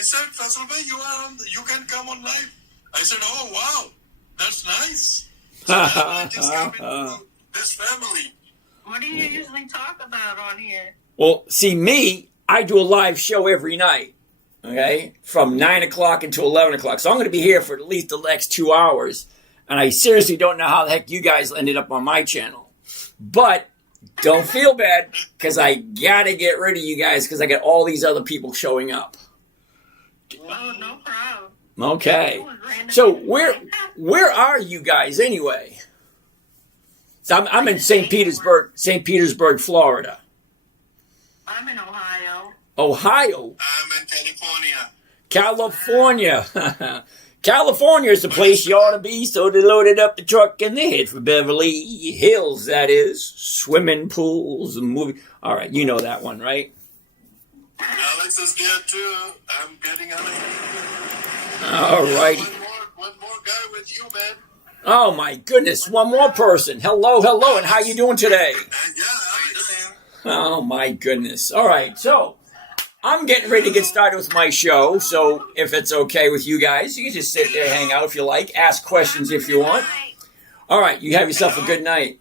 He said, Faisal bhai, you can come on live. I said, oh, wow, that's nice. So I just come into this family. What do you usually talk about on here? Well, see, me, I do a live show every night, okay, from 9 o'clock until 11 o'clock. So I'm going to be here for at least the next 2 hours. And I seriously don't know how the heck you guys ended up on my channel. But don't feel bad, because I got to get rid of you guys because I got all these other people showing up. Oh, no problem. Okay. So where are you guys anyway? So I'm in St. Petersburg, Florida. I'm in Ohio. Ohio? I'm in California. California. California is the place you ought to be, so they loaded up the truck and they head for Beverly Hills, that is. Swimming pools and movie. All right, you know that one, right? Alex is there too. I'm getting out of here. All righty. One more guy with you, man. Oh, my goodness. One more person. Hello, and how you doing today? Yeah, Alex. Oh, my goodness. All right, so I'm getting ready to get started with my show, so if it's okay with you guys, you can just sit there, hang out if you like, ask questions if you want. All right, you have yourself a good night.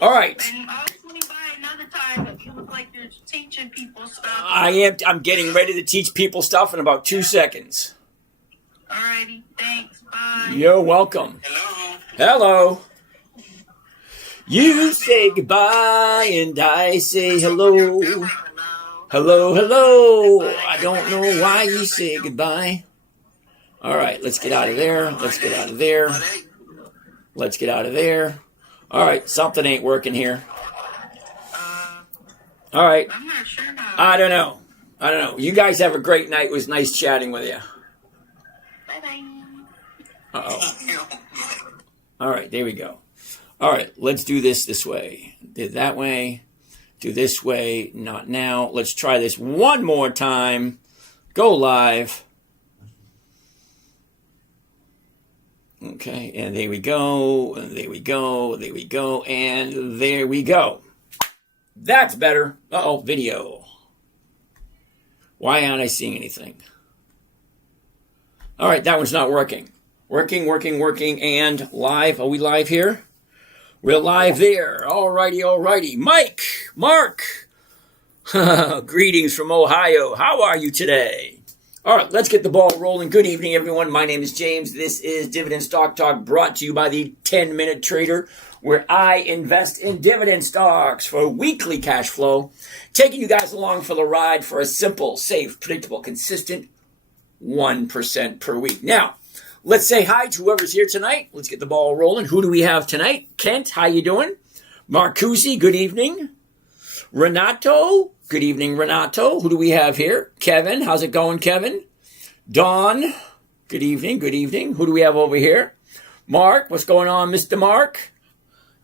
All right. And I'll swing by another time if you look like you're teaching people stuff. I'm getting ready to teach people stuff in about 2 seconds. Alrighty, thanks, bye. You're welcome. Hello. Hello. You say goodbye and I say hello. Hello. I don't know why you say goodbye. All right, let's get out of there. Let's get out of there. All right, something ain't working here. All right. I'm not sure now. I don't know. You guys have a great night. It was nice chatting with you. Bye-bye. Uh-oh. All right, there we go. All right, let's do this way. Did that way. Do this way. Not now. Let's try this one more time. Go live. Okay, and there we go. And there we go. And there we go. That's better. Uh-oh, video. Why aren't I seeing anything? All right, that one's not working. Working, and live. Are we live here? We're live there. All righty. Mark. Greetings from Ohio. How are you today? All right, let's get the ball rolling. Good evening, everyone. My name is James. This is Dividend Stock Talk, brought to you by the 10-Minute Trader, where I invest in dividend stocks for weekly cash flow, taking you guys along for the ride for a simple, safe, predictable, consistent 1% per week. Now, let's say hi to whoever's here tonight. Let's get the ball rolling. Who do we have tonight? Kent, how you doing? Marcusi, good evening. Renato, good evening, Renato. Who do we have here? Kevin, how's it going, Kevin? Dawn, good evening. Who do we have over here? Mark, what's going on, Mr. Mark?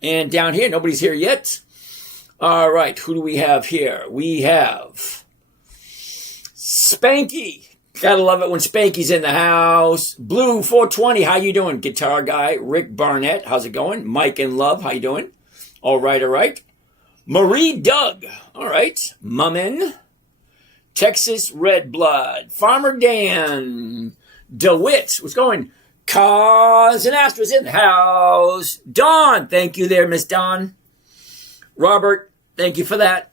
And down here, nobody's here yet. All right, who do we have here? We have Spanky. Gotta love it when Spanky's in the house. Blue 420, how you doing? Guitar guy. Rick Barnett, how's it going? Mike and Love, how you doing? All right. Marie Doug, all right. Mummin. Texas Red Blood. Farmer Dan. DeWitt, what's going? Cause and Astros in the house. Dawn, thank you there, Miss Dawn. Robert, thank you for that.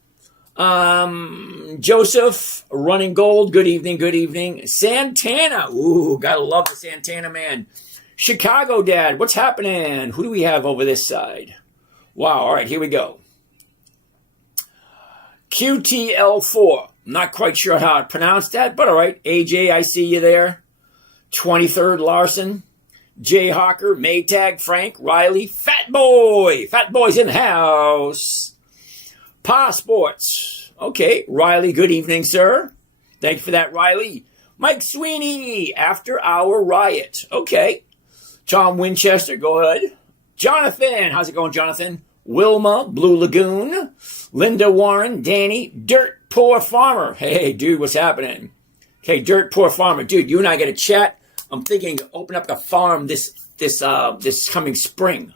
Joseph, Running Gold, good evening. Santana, ooh, gotta love the Santana man. Chicago Dad, what's happening? Who do we have over this side? Wow, all right, here we go. QTL4, not quite sure how to pronounce that, but all right. AJ, I see you there. 23rd Larson, Jay Hawker, Maytag, Frank, Riley, Fat Boy's in the house. Pa Sports, okay, Riley, good evening, sir. Thank you for that, Riley. Mike Sweeney, After Hour Riot, okay. Tom Winchester, go ahead. Jonathan, how's it going, Jonathan? Wilma, Blue Lagoon, Linda Warren, Danny, Dirt Poor Farmer. Hey, dude, what's happening? Okay, Dirt Poor Farmer, dude, you and I got to chat. I'm thinking to open up a farm this coming spring.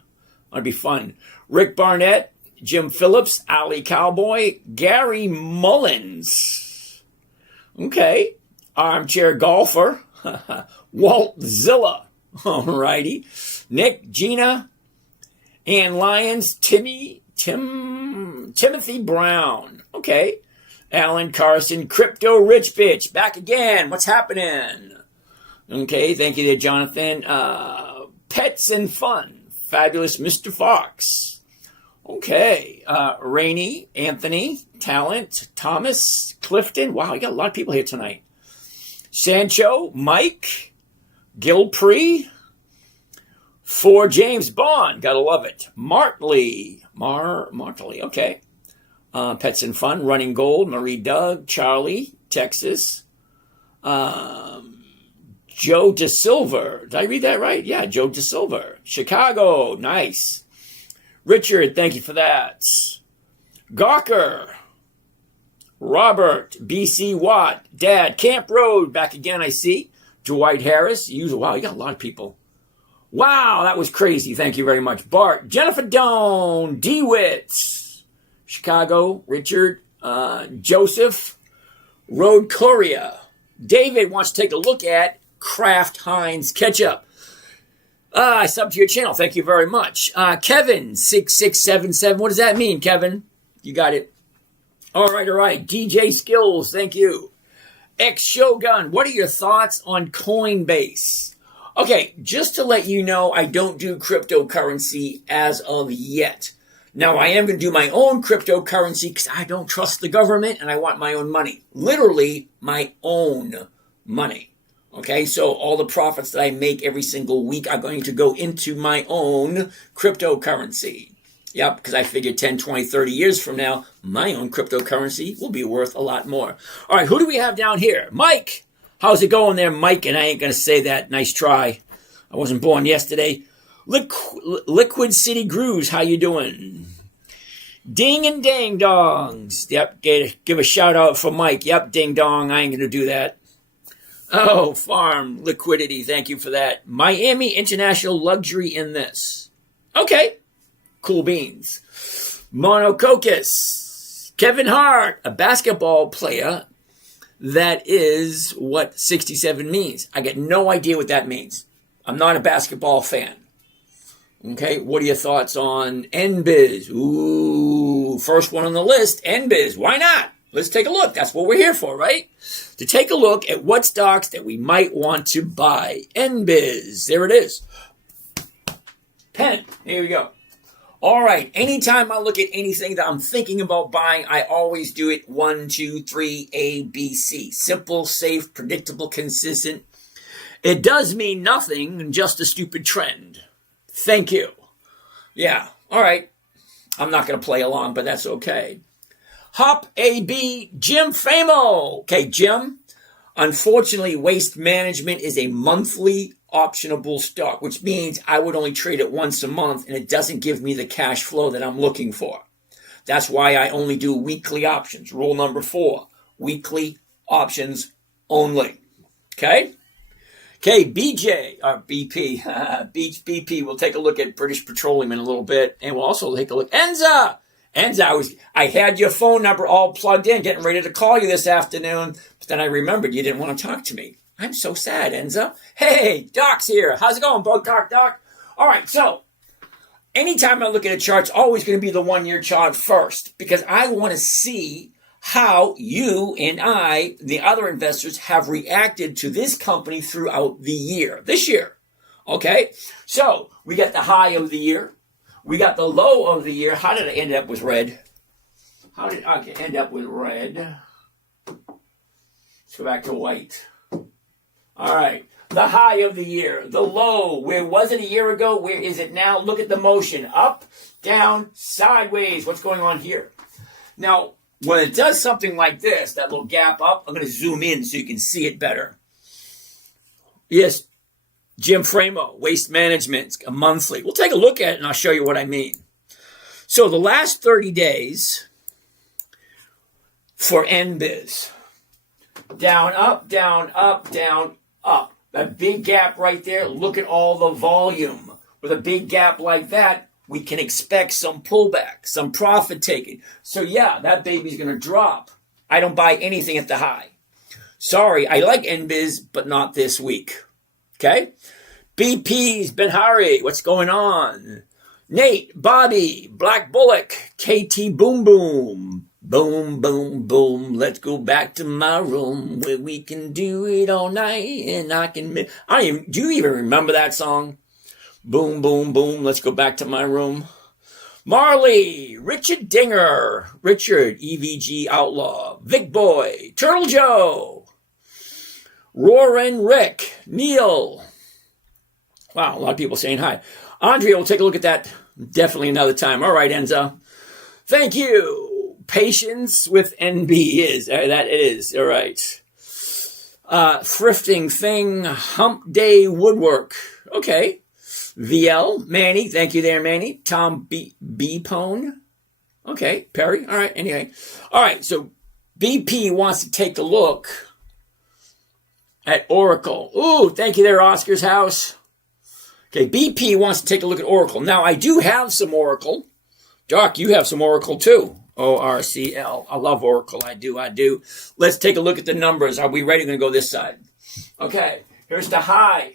That'd be fun. Rick Barnett, Jim Phillips, Ali Cowboy, Gary Mullins. Okay. Armchair Golfer, Walt Zilla, alrighty, Nick, Gina, Ann Lyons, Timothy Brown, okay, Alan Carson, Crypto Rich Bitch, back again, what's happening? Okay, thank you there, Jonathan. Pets and Fun, Fabulous Mr. Fox. Okay, Rainey, Anthony, Talent, Thomas, Clifton. Wow, you got a lot of people here tonight. Sancho, Mike, Gilpree, for James Bond, gotta love it. Martley, okay. Pets and Fun, Running Gold, Marie Doug, Charlie, Texas. Joe DeSilver, did I read that right? Yeah, Joe DeSilver. Chicago, nice. Richard, thank you for that. Gawker, Robert, BC Watt, Dad, Camp Road, back again, I see. Dwight Harris, wow, you got a lot of people. Wow, that was crazy. Thank you very much. Bart, Jennifer Doan, DeWitt, Chicago, Richard, Joseph, Road Korea. David wants to take a look at Kraft Heinz ketchup. I subbed to your channel. Thank you very much. Kevin, 6677. What does that mean, Kevin? You got it. All right. DJ Skills, thank you. Shogun, what are your thoughts on Coinbase? Okay, just to let you know, I don't do cryptocurrency as of yet. Now, I am going to do my own cryptocurrency because I don't trust the government and I want my own money. Literally, my own money. Okay, so all the profits that I make every single week are going to go into my own cryptocurrency. Yep, because I figure 10, 20, 30 years from now, my own cryptocurrency will be worth a lot more. All right, who do we have down here? Mike. How's it going there, Mike? And I ain't going to say that. Nice try. I wasn't born yesterday. Liquid City Grooves, how you doing? Ding and dang dongs. Yep, give a shout out for Mike. Yep, ding dong. I ain't going to do that. Oh, Farm Liquidity. Thank you for that. Miami International Luxury in this. Okay. Cool beans. Monococcus. Kevin Hart, a basketball player. That is what 67 means. I get no idea what that means. I'm not a basketball fan. Okay, what are your thoughts on NBIZ? Ooh, first one on the list, NBIZ. Why not? Let's take a look. That's what we're here for, right? To take a look at what stocks that we might want to buy. NBIZ. There it is. Pen. Here we go. All right. Anytime I look at anything that I'm thinking about buying, I always do it 1, 2, 3, A, B, C. Simple, safe, predictable, consistent. It does mean nothing, just a stupid trend. Thank you. Yeah. All right. I'm not going to play along, but that's okay. Hop AB, Jim Famo. Okay, Jim. Unfortunately, Waste Management is a monthly optionable stock, which means I would only trade it once a month and it doesn't give me the cash flow that I'm looking for. That's why I only do weekly options. Rule number 4, weekly options only. Okay? Okay, BJ, or BP, Beach BP. We'll take a look at British Petroleum in a little bit, and we'll also take a look. Enza, I had your phone number all plugged in, getting ready to call you this afternoon, but then I remembered you didn't want to talk to me. I'm so sad, Enza. Hey, Doc's here. How's it going, Bug Talk Doc? All right, so anytime I look at a chart, it's always going to be the 1-year chart first, because I want to see how you and I, the other investors, have reacted to this company throughout the year, this year. Okay, so we got the high of the year. We got the low of the year. How did I end up with red? How did I end up with red? Let's go back to white. All right, the high of the year, the low. Where was it a year ago? Where is it now? Look at the motion. Up, down, sideways. What's going on here? Now, when it does something like this, that little gap up, I'm going to zoom in so you can see it better. Yes, Jim Framo, Waste Management, a monthly. We'll take a look at it and I'll show you what I mean. So the last 30 days for NBIZ, down, up, down, up, down, up. That big gap right there, look at all the volume. With a big gap like that, we can expect some pullback, some profit taking. So yeah, that baby's going to drop. I don't buy anything at the high. Sorry, I like NBIZ, but not this week. Okay? BP's Benhari, what's going on? Nate, Bobby, Black Bullock, KT Boom Boom. Boom, boom, boom. Let's go back to my room where we can do it all night and do you even remember that song? Boom, boom, boom. Let's go back to my room. Marley, Richard Dinger, Richard, EVG Outlaw, Vic Boy, Turtle Joe, Roarin' Rick, Neil. Wow, a lot of people saying hi. Andrea, we'll take a look at that definitely another time. All right, Enzo. Thank you. Patience with NB is. That it is. All right. Thrifting Thing, Hump Day Woodwork. Okay. VL, Manny. Thank you there, Manny. Tom B. Pone. Okay. Perry. All right. Anyway. All right. So BP wants to take a look at Oracle. Ooh, thank you there, Oscar's house. Okay. BP wants to take a look at Oracle. Now, I do have some Oracle. Doc, you have some Oracle too. ORCL. I love Oracle. I do. Let's take a look at the numbers. Are we ready? We're going to go this side. Okay. Here's the high.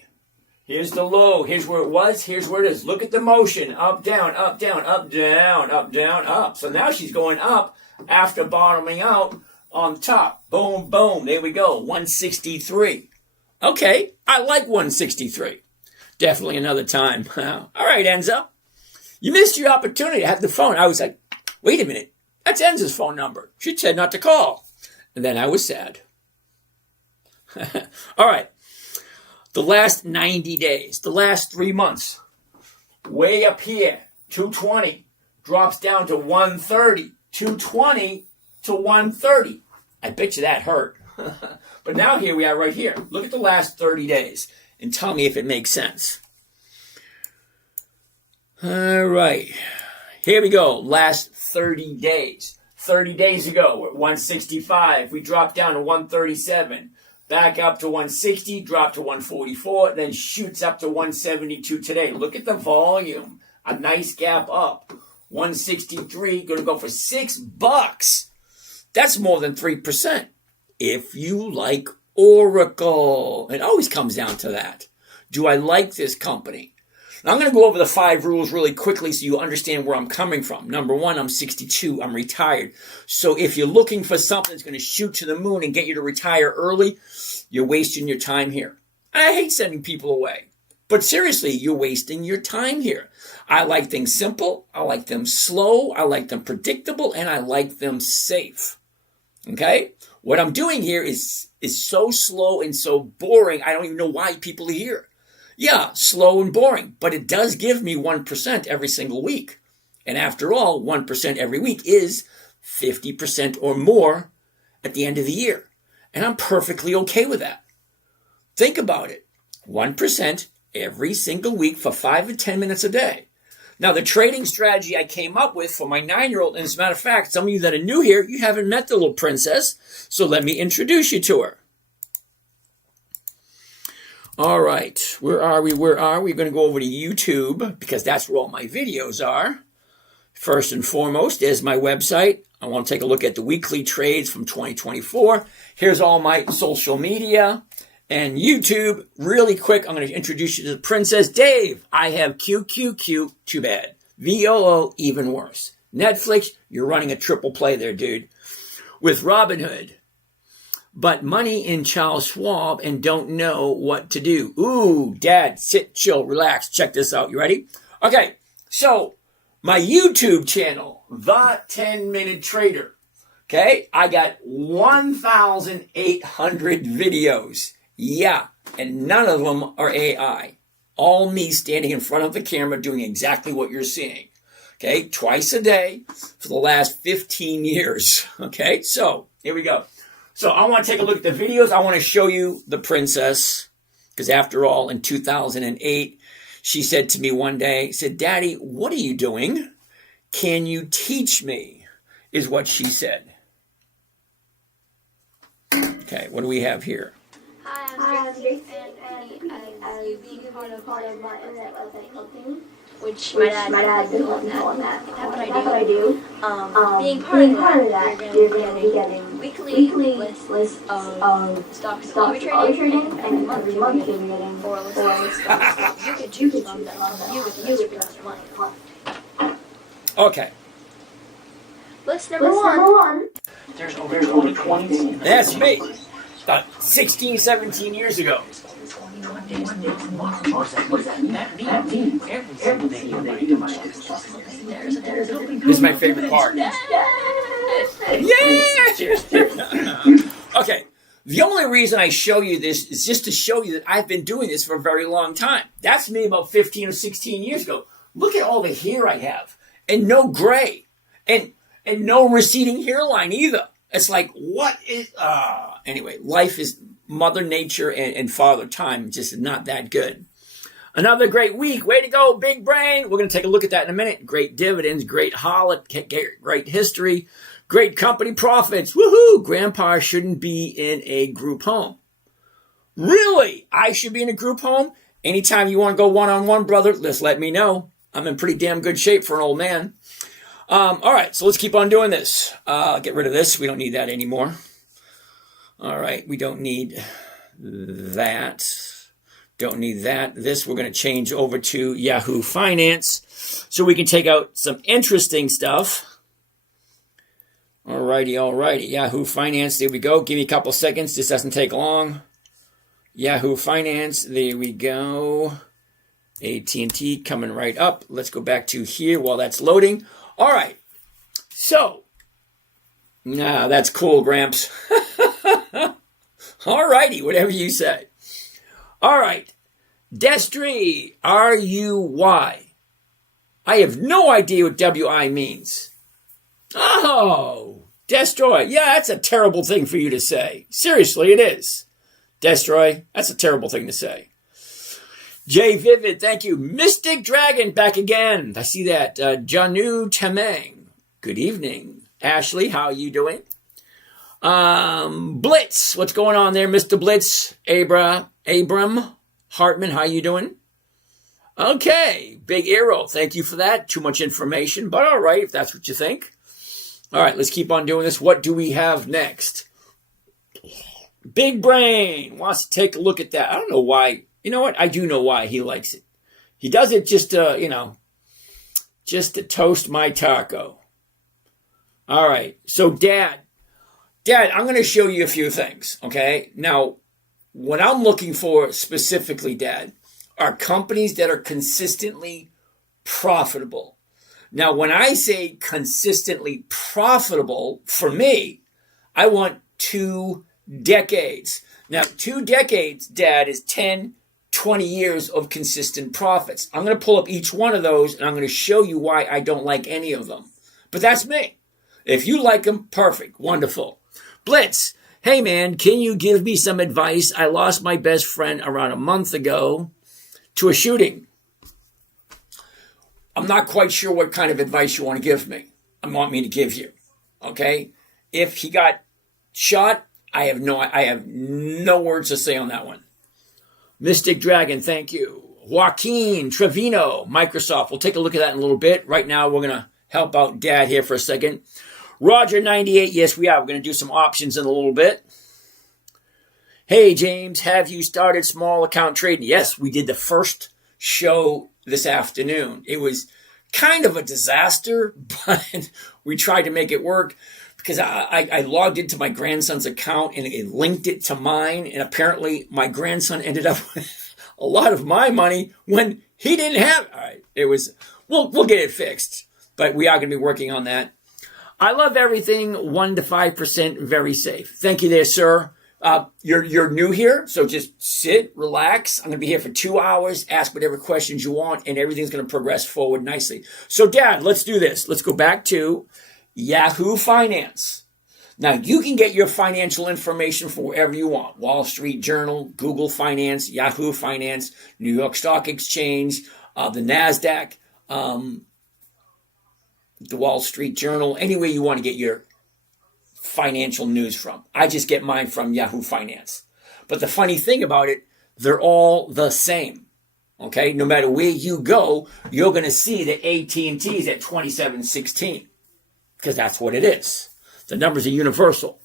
Here's the low. Here's where it was. Here's where it is. Look at the motion. Up, down, up, down, up, down, up, down, up. So now she's going up after bottoming out on top. Boom, boom. There we go. 163. Okay. I like 163. Definitely another time. All right, Enzo. You missed your opportunity to have the phone. I was like, wait a minute. That's Enzo's phone number. She said not to call. And then I was sad. All right. The last 90 days, the last 3 months, way up here, 220, drops down to 130, 220 to 130. I bet you that hurt. But now here we are right here. Look at the last 30 days and tell me if it makes sense. All right. Here we go. Last 30 days. 30 days ago, we're at 165. We dropped down to 137. Back up to 160, drop to 144, then shoots up to 172 today. Look at the volume. A nice gap up. 163, going to go for $6. That's more than 3%. If you like Oracle. It always comes down to that. Do I like this company? Now, I'm going to go over the 5 rules really quickly so you understand where I'm coming from. Number 1, I'm 62. I'm retired. So if you're looking for something that's going to shoot to the moon and get you to retire early, you're wasting your time here. I hate sending people away. But seriously, you're wasting your time here. I like things simple. I like them slow. I like them predictable. And I like them safe. Okay? What I'm doing here is so slow and so boring, I don't even know why people are here. Yeah, slow and boring, but it does give me 1% every single week. And after all, 1% every week is 50% or more at the end of the year. And I'm perfectly okay with that. Think about it. 1% every single week for 5 to 10 minutes a day. Now, the trading strategy I came up with for my 9-year-old, and as a matter of fact, some of you that are new here, you haven't met the little princess, so let me introduce you to her. All right, where are we? We're going to go over to YouTube because that's where all my videos are. First and foremost, there's my website. I want to take a look at the weekly trades from 2024. Here's all my social media and YouTube. Really quick, I'm going to introduce you to the princess. Dave, I have QQQ, too bad. VOO, even worse. Netflix, you're running a triple play there, dude. With Robinhood. But money in Charles Schwab and don't know what to do. Ooh, Dad, sit, chill, relax. Check this out. You ready? Okay, so my YouTube channel, The 10-Minute Trader. Okay, I got 1,800 videos. Yeah, and none of them are AI. All me standing in front of the camera doing exactly what you're seeing. Okay, twice a day for the last 15 years. Okay, so here we go. So I want to take a look at the videos. I want to show you the princess. Because after all, in 2008, she said to me one day, said, Daddy, what are you doing? Can you teach me? Is what she said. Okay, what do we have here? Hi, I'm Gracie, and you've been part of my internet website helping. which my dad didn't want that. That's what I do. Being part of that, you're going to be getting weekly lists of stocks that you're trading, and every month you're getting 4 lists of stocks. You can choose from them. You get to invest your money. Okay. List number one. There's only 20. That's me. About 16, 17 years ago. What does that mean? Every single day you do my This is my favorite part. Yeah! Okay. The only reason I show you this is just to show you that I've been doing this for a very long time. That's me about 15 or 16 years ago. Look at all the hair I have. And no gray. And no receding hairline either. It's like, what is... Anyway, life is Mother Nature and Father Time just not that good. Another great week. Way to go, big brain. We're going to take a look at that in a minute. Great dividends, great holiday, great history, great company profits. Woohoo! Grandpa shouldn't be in a group home. Really? I should be in a group home? Anytime you want to go one-on-one, brother, just let me know. I'm in pretty damn good shape for an old man. All right, so let's keep on doing this. Get rid of this. We don't need that anymore. All right, we don't need that. Don't need that. This we're going to change over to Yahoo Finance so we can take out some interesting stuff. All righty. Yahoo Finance, there we go. Give me a couple seconds. This doesn't take long. Yahoo Finance, there we go. AT&T coming right up. Let's go back to here while that's loading. All right. So, that's cool, Gramps. All righty, whatever you say. All right. Destry, R-U-Y. I have no idea what W-I means. Oh, destroy. Yeah, that's a terrible thing for you to say. Seriously, it is. Destroy, that's a terrible thing to say. Jay Vivid, thank you. Mystic Dragon, back again. I see that. Janu Temeng, good evening. Ashley, how are you doing? Blitz, what's going on there, Mr. Blitz? Abram Hartman, how you doing? Okay, Big Arrow, thank you for that. Too much information, but all right, if that's what you think. All right, let's keep on doing this. What do we have next? Big Brain wants to take a look at that. I don't know why. You know what? I do know why he likes it. He does it just to, just to toast my taco. All right. So, Dad, I'm going to show you a few things, okay? Now, what I'm looking for specifically, Dad, are companies that are consistently profitable. Now, when I say consistently profitable, for me, I want 2 decades. Now, 2 decades, Dad, is 10, 20 years of consistent profits. I'm going to pull up each one of those, and I'm going to show you why I don't like any of them. But that's me. If you like them, perfect, wonderful. Blitz, hey man, can you give me some advice? I lost my best friend around a month ago to a shooting. I'm not quite sure what kind of advice you want to give me. Want me to give you, okay? If he got shot, I have no words to say on that one. Mystic Dragon, thank you. Joaquin Trevino, Microsoft. We'll take a look at that in a little bit. Right now, we're going to help out Dad here for a second. Roger 98, yes, we are. We're going to do some options in a little bit. Hey, James, have you started small account trading? Yes, we did the first show this afternoon. It was kind of a disaster, but we tried to make it work because I logged into my grandson's account and it linked it to mine. And apparently my grandson ended up with a lot of my money when he didn't have it. All right, it was, we'll get it fixed, but we are going to be working on that. I love everything 1 to 5%, very safe. Thank you there, sir. You're new here, so just sit, relax. I'm going to be here for 2 hours. Ask whatever questions you want, and everything's going to progress forward nicely. So, Dad, let's do this. Let's go back to Yahoo Finance. Now, you can get your financial information from wherever you want. Wall Street Journal, Google Finance, Yahoo Finance, New York Stock Exchange, the NASDAQ, the Wall Street Journal, anywhere you want to get your financial news from. I just get mine from Yahoo Finance. But the funny thing about it, they're all the same. Okay, no matter where you go, you're going to see that AT&T is at 27.16 because that's what it is. The numbers are universal.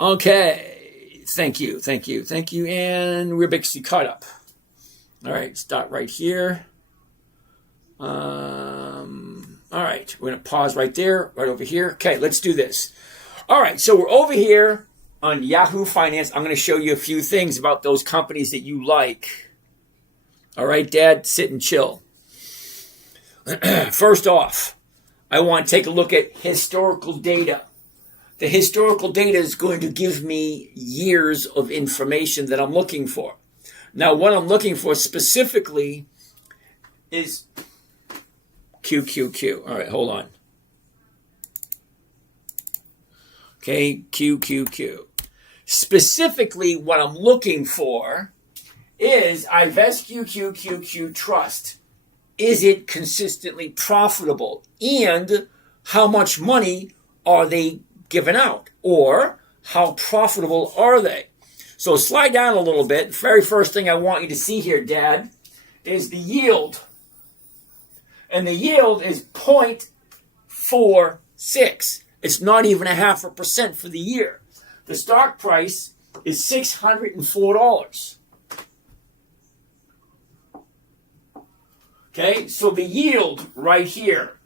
Okay, thank you. And we're basically caught up. All right, start right here. All right, we're going to pause right there, right over here. Okay, let's do this. All right, so we're over here on Yahoo Finance. I'm going to show you a few things about those companies that you like. All right, Dad, sit and chill. First off, I want to take a look at historical data. The historical data is going to give me years of information that I'm looking for. Now, what I'm looking for specifically is QQQ. All right, hold on. Okay, QQQ. Specifically, what I'm looking for is Ivescu QQQ Trust. Is it consistently profitable? And how much money are they giving out? Or how profitable are they? So slide down a little bit. Very first thing I want you to see here, Dad, is the yield. And the yield is 0.46. It's not even 0.5% for the year. The stock price is $604. Okay, so the yield right here.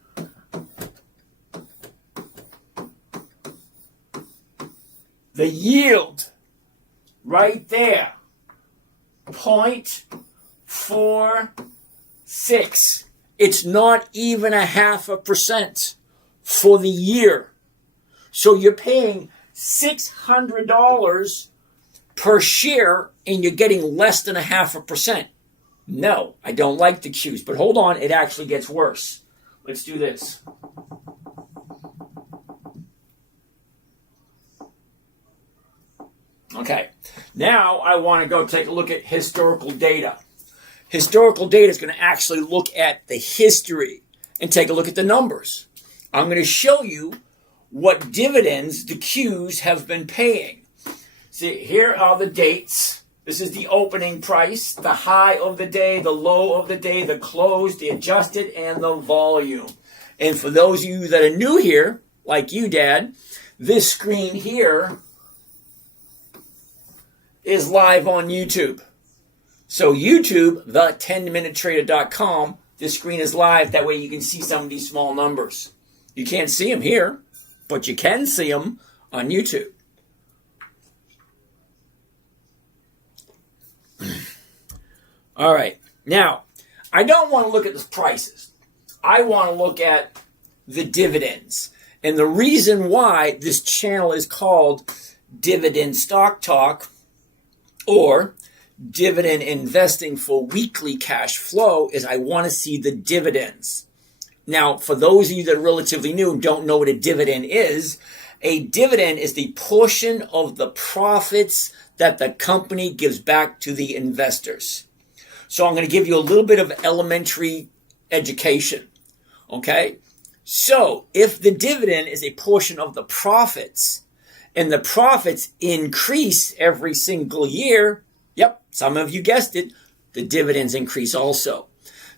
The yield right there, 0.46. It's not even 0.5% for the year. So you're paying $600 per share and you're getting less than 0.5%. No, I don't like the Qs, but hold on, it actually gets worse. Let's do this. Okay, now I want to go take a look at historical data. Historical data is going to actually look at the history and take a look at the numbers. I'm going to show you what dividends the Qs have been paying. See, here are the dates. This is the opening price, the high of the day, the low of the day, the close, the adjusted, and the volume. And for those of you that are new here, like you, Dad, this screen here is live on YouTube. So YouTube, the10minutetrader.com, this screen is live. That way you can see some of these small numbers. You can't see them here, but you can see them on YouTube. All right. Now, I don't want to look at the prices. I want to look at the dividends. And the reason why this channel is called Dividend Stock Talk or Dividend Investing for Weekly Cash Flow is I want to see the dividends. Now, for those of you that are relatively new and don't know what a dividend is the portion of the profits that the company gives back to the investors. So I'm going to give you a little bit of elementary education. Okay? So if the dividend is a portion of the profits and the profits increase every single year, yep, some of you guessed it, the dividends increase also.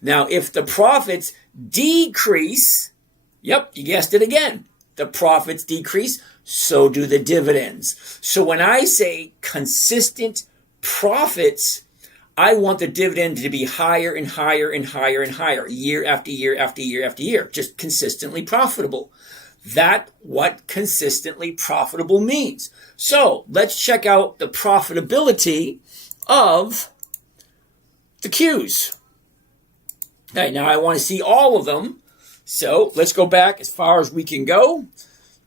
Now, if the profits decrease, yep, you guessed it again, the profits decrease, so do the dividends. So when I say consistent profits, I want the dividend to be higher and higher and higher and higher, year after year after year after year, just consistently profitable. That's what consistently profitable means. So let's check out the profitability of the Qs. Okay, now I want to see all of them. So let's go back as far as we can go.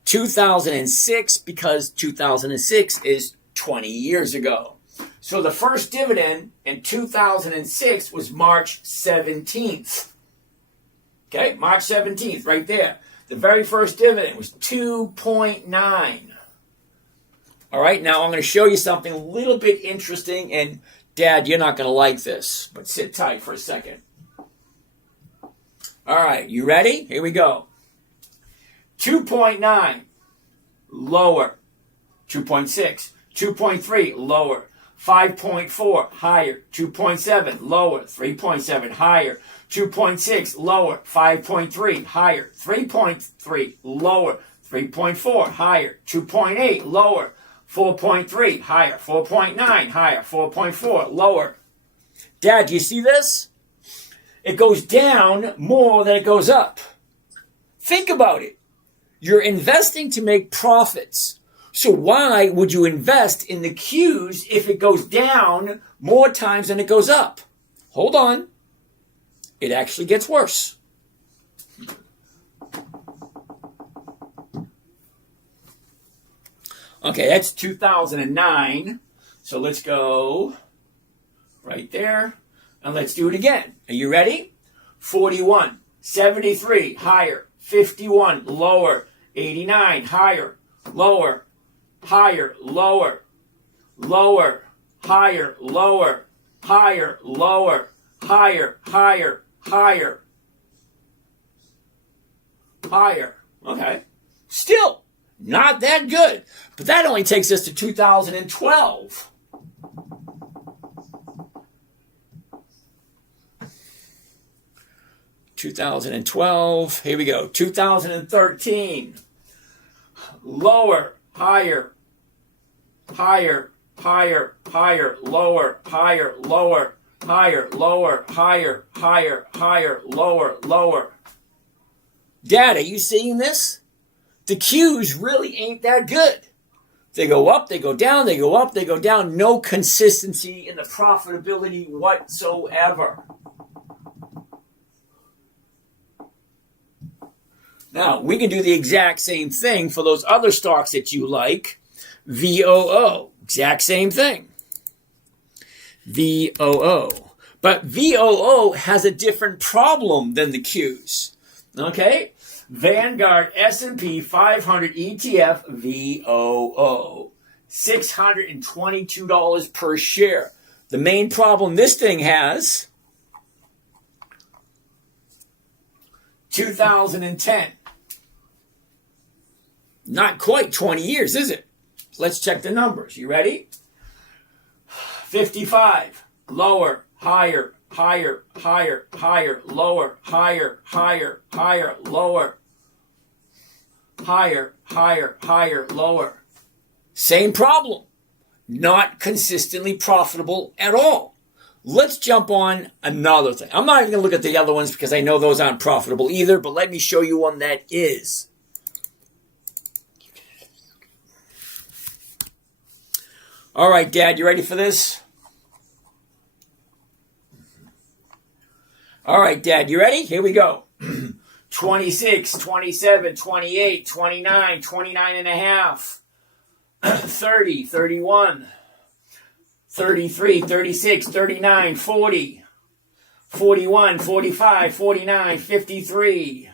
2006, because 2006 is 20 years ago. So the first dividend in 2006 was March 17th. Okay, March 17th, right there. The very first dividend was 2.9. All right, now I'm going to show you something a little bit interesting, and Dad, you're not going to like this, but sit tight for a second. All right, you ready? Here we go. 2.9, lower. 2.6, 2.3, lower. 5.4, higher. 2.7, lower. 3.7, higher. 2.6, lower. 5.3, higher. 3.3, lower. 3.4, higher. 2.8, lower. 4.3, higher. 4.9, higher. 4.4, lower. Dad, do you see this? It goes down more than it goes up. Think about it. You're investing to make profits. So why would you invest in the Qs if it goes down more times than it goes up? Hold on. It actually gets worse. Okay, that's 2009. So let's go right there. And let's do it again. Are you ready? 41, 73, higher. 51, lower. 89, higher. Lower. Higher, lower. Lower. Higher, lower. Higher, lower. Higher, higher, higher. Higher. Okay. Still not that good. But that only takes us to 2012. Here we go. 2013. Lower, higher, higher, higher, higher, lower, higher, lower, higher, lower, higher, higher, higher, lower, lower. Dad, are you seeing this? The Qs really ain't that good. They go up, they go down, they go up, they go down. No consistency in the profitability whatsoever. Now, we can do the exact same thing for those other stocks that you like. VOO, exact same thing. VOO. But VOO has a different problem than the Qs. Okay? Vanguard S&P 500 ETF VOO. $622 per share. The main problem this thing has, 2010. Not quite 20 years, is it? Let's check the numbers. You ready? 55. Lower, higher, higher, higher, higher, lower, higher, higher, higher, lower. Higher, higher, higher, lower. Same problem. Not consistently profitable at all. Let's jump on another thing. I'm not even going to look at the other ones because I know those aren't profitable either, but let me show you one that is. All right, Dad, you ready for this? All right, Dad, you ready? Here we go. 26, 27, 28, 29, 29 and a half, 30, 31, 33, 36, 39, 40, 41, 45, 49, 53,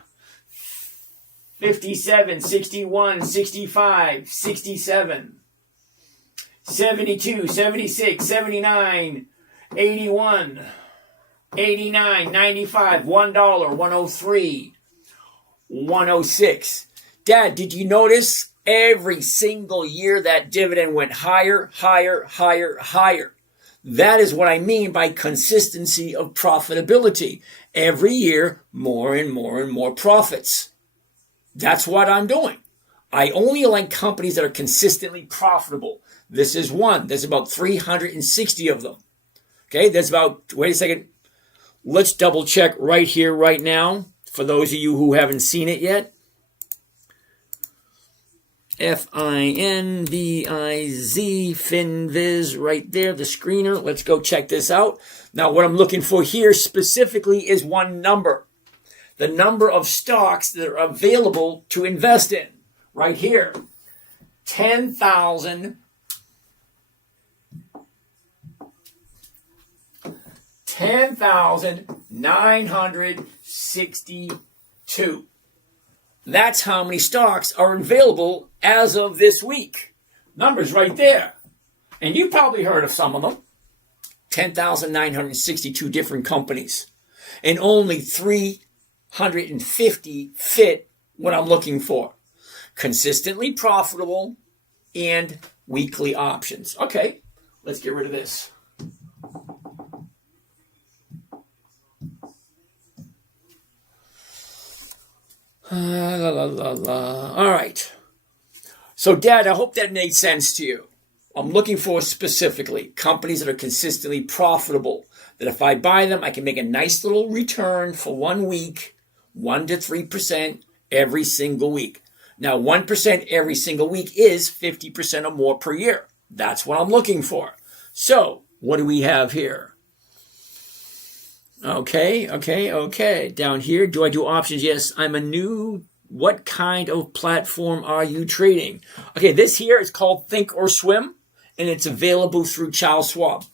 57, 61, 65, 67, 72, 76, 79, 81, 89, 95, $1, 103, 106. Dad, did you notice every single year that dividend went higher, higher, higher, higher? That is what I mean by consistency of profitability. Every year, more and more and more profits. That's what I'm doing. I only like companies that are consistently profitable. This is one. There's about 360 of them. Okay, there's about, wait a second. Let's double check right here, right now, for those of you who haven't seen it yet. FINVIZ, FinViz, right there, the screener. Let's go check this out. Now, what I'm looking for here specifically is one number. The number of stocks that are available to invest in. Right here. 10,962. That's how many stocks are available as of this week. Numbers right there. And you probably heard of some of them. 10,962 different companies. And only 350 fit what I'm looking for. Consistently profitable and weekly options. Okay, Let's get rid of this. La, la, la, la. All right. So, Dad, I hope that made sense to you. I'm looking for specifically companies that are consistently profitable, that if I buy them, I can make a nice little return for 1 week, 1 to 3% every single week. Now, 1% every single week is 50% or more per year. That's what I'm looking for. So, what do we have here? Okay. Down here, do I do options? Yes, I'm a new. What kind of platform are you trading? Okay, this here is called Think or Swim, and it's available through Charles Schwab.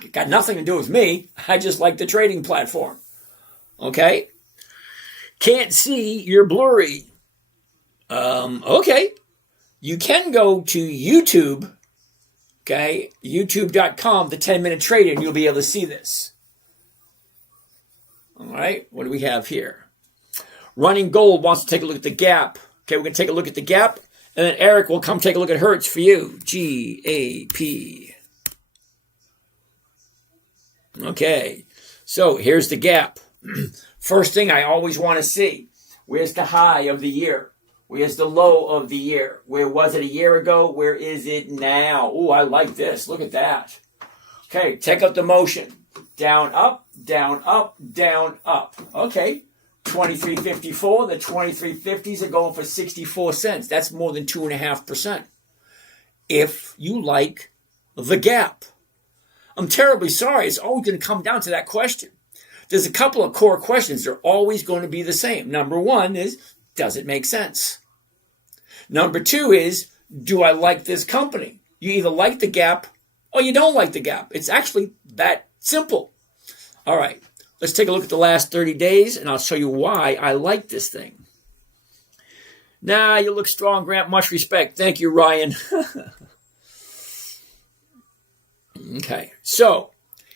It got nothing to do with me. I just like the trading platform. Okay? Can't see, you're blurry. Okay. You can go to YouTube, okay? YouTube.com, the 10-minute trader, and you'll be able to see this. All right, what do we have here? Running Gold wants to take a look at the gap. Okay, we're going to take a look at the gap, and then Eric will come take a look at Hertz for you. GAP. Okay, so here's the gap. First thing I always want to see, where's the high of the year? Where's the low of the year? Where was it a year ago? Where is it now? Oh, I like this. Look at that. Okay, take up the motion. Down, up, down, up, down, up. Okay, 23.54. The 23.50s are going for 64 cents. That's more than 2.5%. If you like the gap. I'm terribly sorry. It's always going to come down to that question. There's a couple of core questions. They're always going to be the same. Number one is, does it make sense? Number two is, do I like this company? You either like the gap or you don't like the gap. It's actually that simple. All right, let's take a look at the last 30 days, and I'll show you why I like this thing. Nah, you look strong, Grant. Much respect. Thank you, Ryan. Okay, so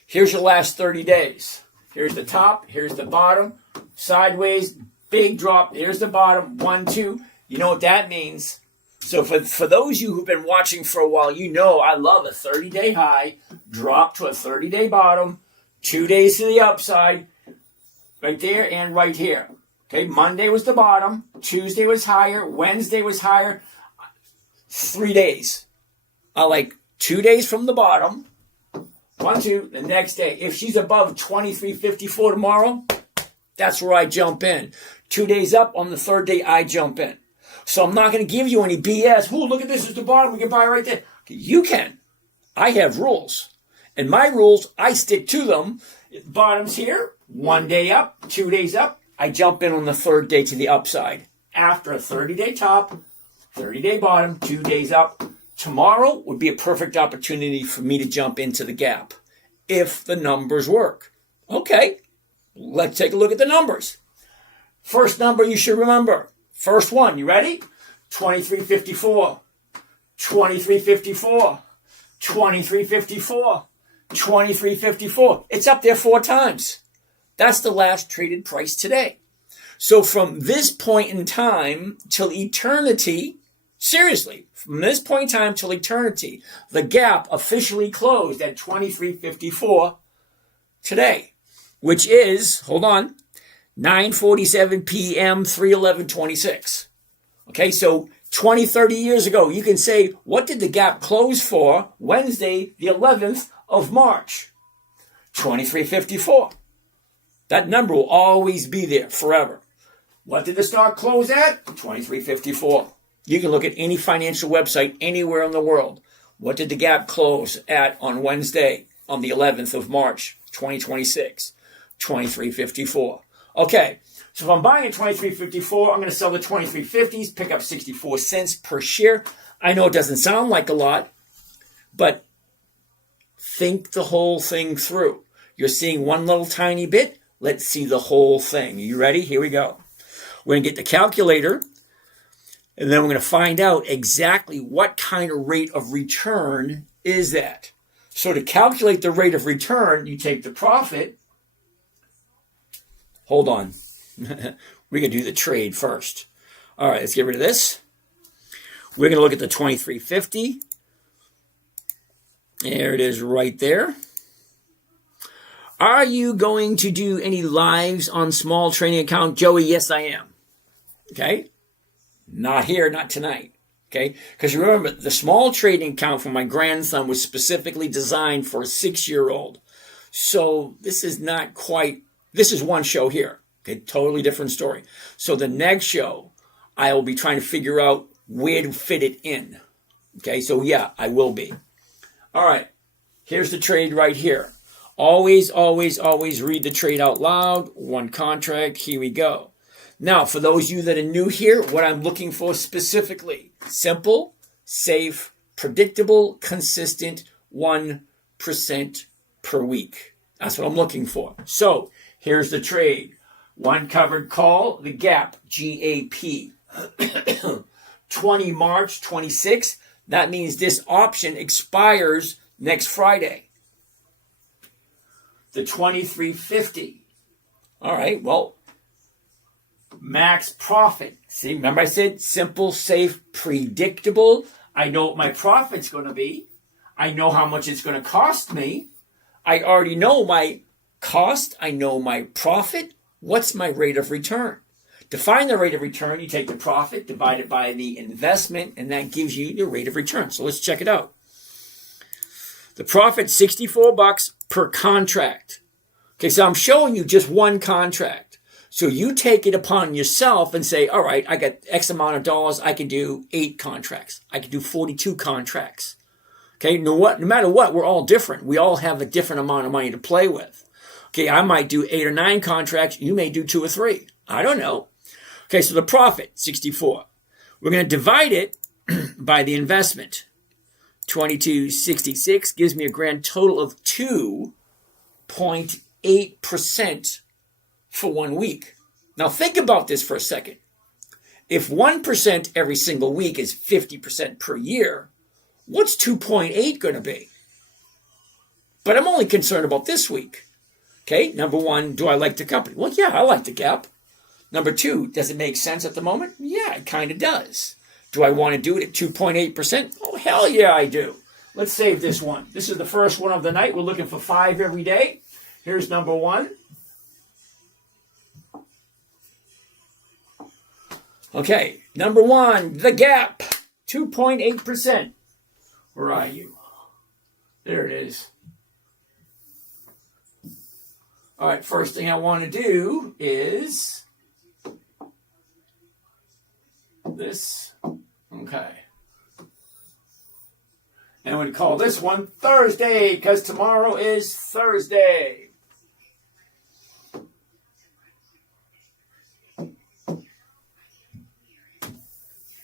here's your last 30 days. Here's the top. Here's the bottom. Sideways, big drop. Here's the bottom. 1, 2. You know what that means? So for those of you who've been watching for a while, you know I love a 30-day high, drop to a 30-day bottom, 2 days to the upside, right there and right here. Okay, Monday was the bottom, Tuesday was higher, Wednesday was higher, 3 days. I like 2 days from the bottom, 1, 2, the next day. If she's above 23.54 tomorrow, that's where I jump in. 2 days up, on the third day, I jump in. So I'm not going to give you any BS. Ooh, look at this, it's the bottom, we can buy right there. You can. I have rules. And my rules, I stick to them. Bottom's here, 1 day up, 2 days up. I jump in on the third day to the upside. After a 30-day top, 30-day bottom, 2 days up. Tomorrow would be a perfect opportunity for me to jump into the gap if the numbers work. Okay, let's take a look at the numbers. First number you should remember. First one, you ready? 23.54, 23.54, 23.54, 23.54. It's up there 4 times. That's the last traded price today. So from this point in time till eternity, seriously, from this point in time till eternity, the gap officially closed at 23.54 today, which is, hold on, 9:47 p.m., 3/11/26. Okay, so 20, 30 years ago, you can say, what did the gap close for Wednesday, the 11th of March? 23.54. That number will always be there forever. What did the stock close at? 23.54. You can look at any financial website anywhere in the world. What did the gap close at on Wednesday, on the 11th of March, 2026? 23.54. Okay, so if I'm buying at 23.54, I'm going to sell the 23.50s, pick up 64 cents per share. I know it doesn't sound like a lot, but think the whole thing through. You're seeing one little tiny bit. Let's see the whole thing. Are you ready? Here we go. We're going to get the calculator, and then we're going to find out exactly what kind of rate of return is that. So to calculate the rate of return, you take the profit. Hold on. We're going to do the trade first. All right, let's get rid of this. We're going to look at the 23.50. There it is right there. Are you going to do any lives on small trading account? Joey, yes, I am. Okay? Not here, not tonight. Okay? Because remember, the small trading account for my grandson was specifically designed for a 6-year-old. So this is not quite, this is one show here. Okay? Totally different story. So the next show, I will be trying to figure out where to fit it in. Okay? So yeah, I will be. All right. Here's the trade right here. Always, always, always read the trade out loud. One contract. Here we go. Now, for those of you that are new here, what I'm looking for specifically, simple, safe, predictable, consistent, 1% per week. That's what I'm looking for. So here's the trade. One covered call, the gap, GAP. 20 March 26. That means this option expires next Friday. The 2350. All right, well, max profit. See, remember I said simple, safe, predictable. I know what my profit's going to be. I know how much it's going to cost me. I already know my cost. I know my profit. What's my rate of return? To find the rate of return, you take the profit, divide it by the investment, and that gives you the rate of return. So let's check it out. The profit, $64 per contract. Okay, so I'm showing you just one contract. So you take it upon yourself and say, all right, I got X amount of dollars. I can do 8 contracts. I can do 42 contracts. Okay, no matter what, we're all different. We all have a different amount of money to play with. Okay, I might do 8 or 9 contracts. You may do 2 or 3. I don't know. Okay, so the profit, 64. We're going to divide it by the investment. 2266 gives me a grand total of 2.8% for 1 week. Now think about this for a second. If 1% every single week is 50% per year, what's 2.8 going to be? But I'm only concerned about this week. Okay, number 1, do I like the company? Well, yeah, I like the gap. Number 2, does it make sense at the moment? Yeah, it kind of does. Do I want to do it at 2.8%? Oh, hell yeah, I do. Let's save this one. This is the first one of the night. We're looking for 5 every day. Here's number 1. Okay, number 1, the gap, 2.8%. Where are you? There it is. All right, first thing I want to do is this. Okay. And we call this one Thursday because tomorrow is Thursday.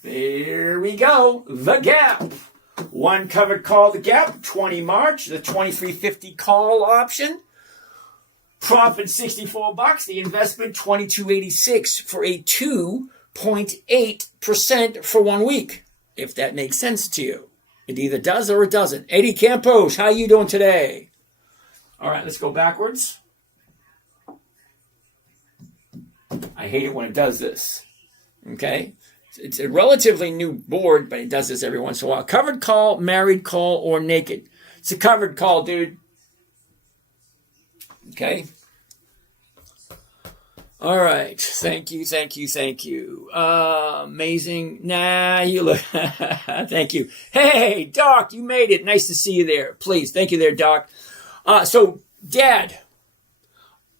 There we go. The gap. One covered call, the gap, 20 March, the 2350 call option. Profit $64. The investment $22.86 for a 2.8% for 1 week. If that makes sense to you. It either does or it doesn't. Eddie Campos, how you doing today? All right, let's go backwards. I hate it when it does this. Okay? It's a relatively new board, but it does this every once in a while. Covered call, married call, or naked. It's a covered call, dude. Okay? All right. Thank you, thank you, thank you. Amazing. Nah, you look. Thank you. Hey, Doc, you made it. Nice to see you there. Please. Thank you there, Doc. So, Dad,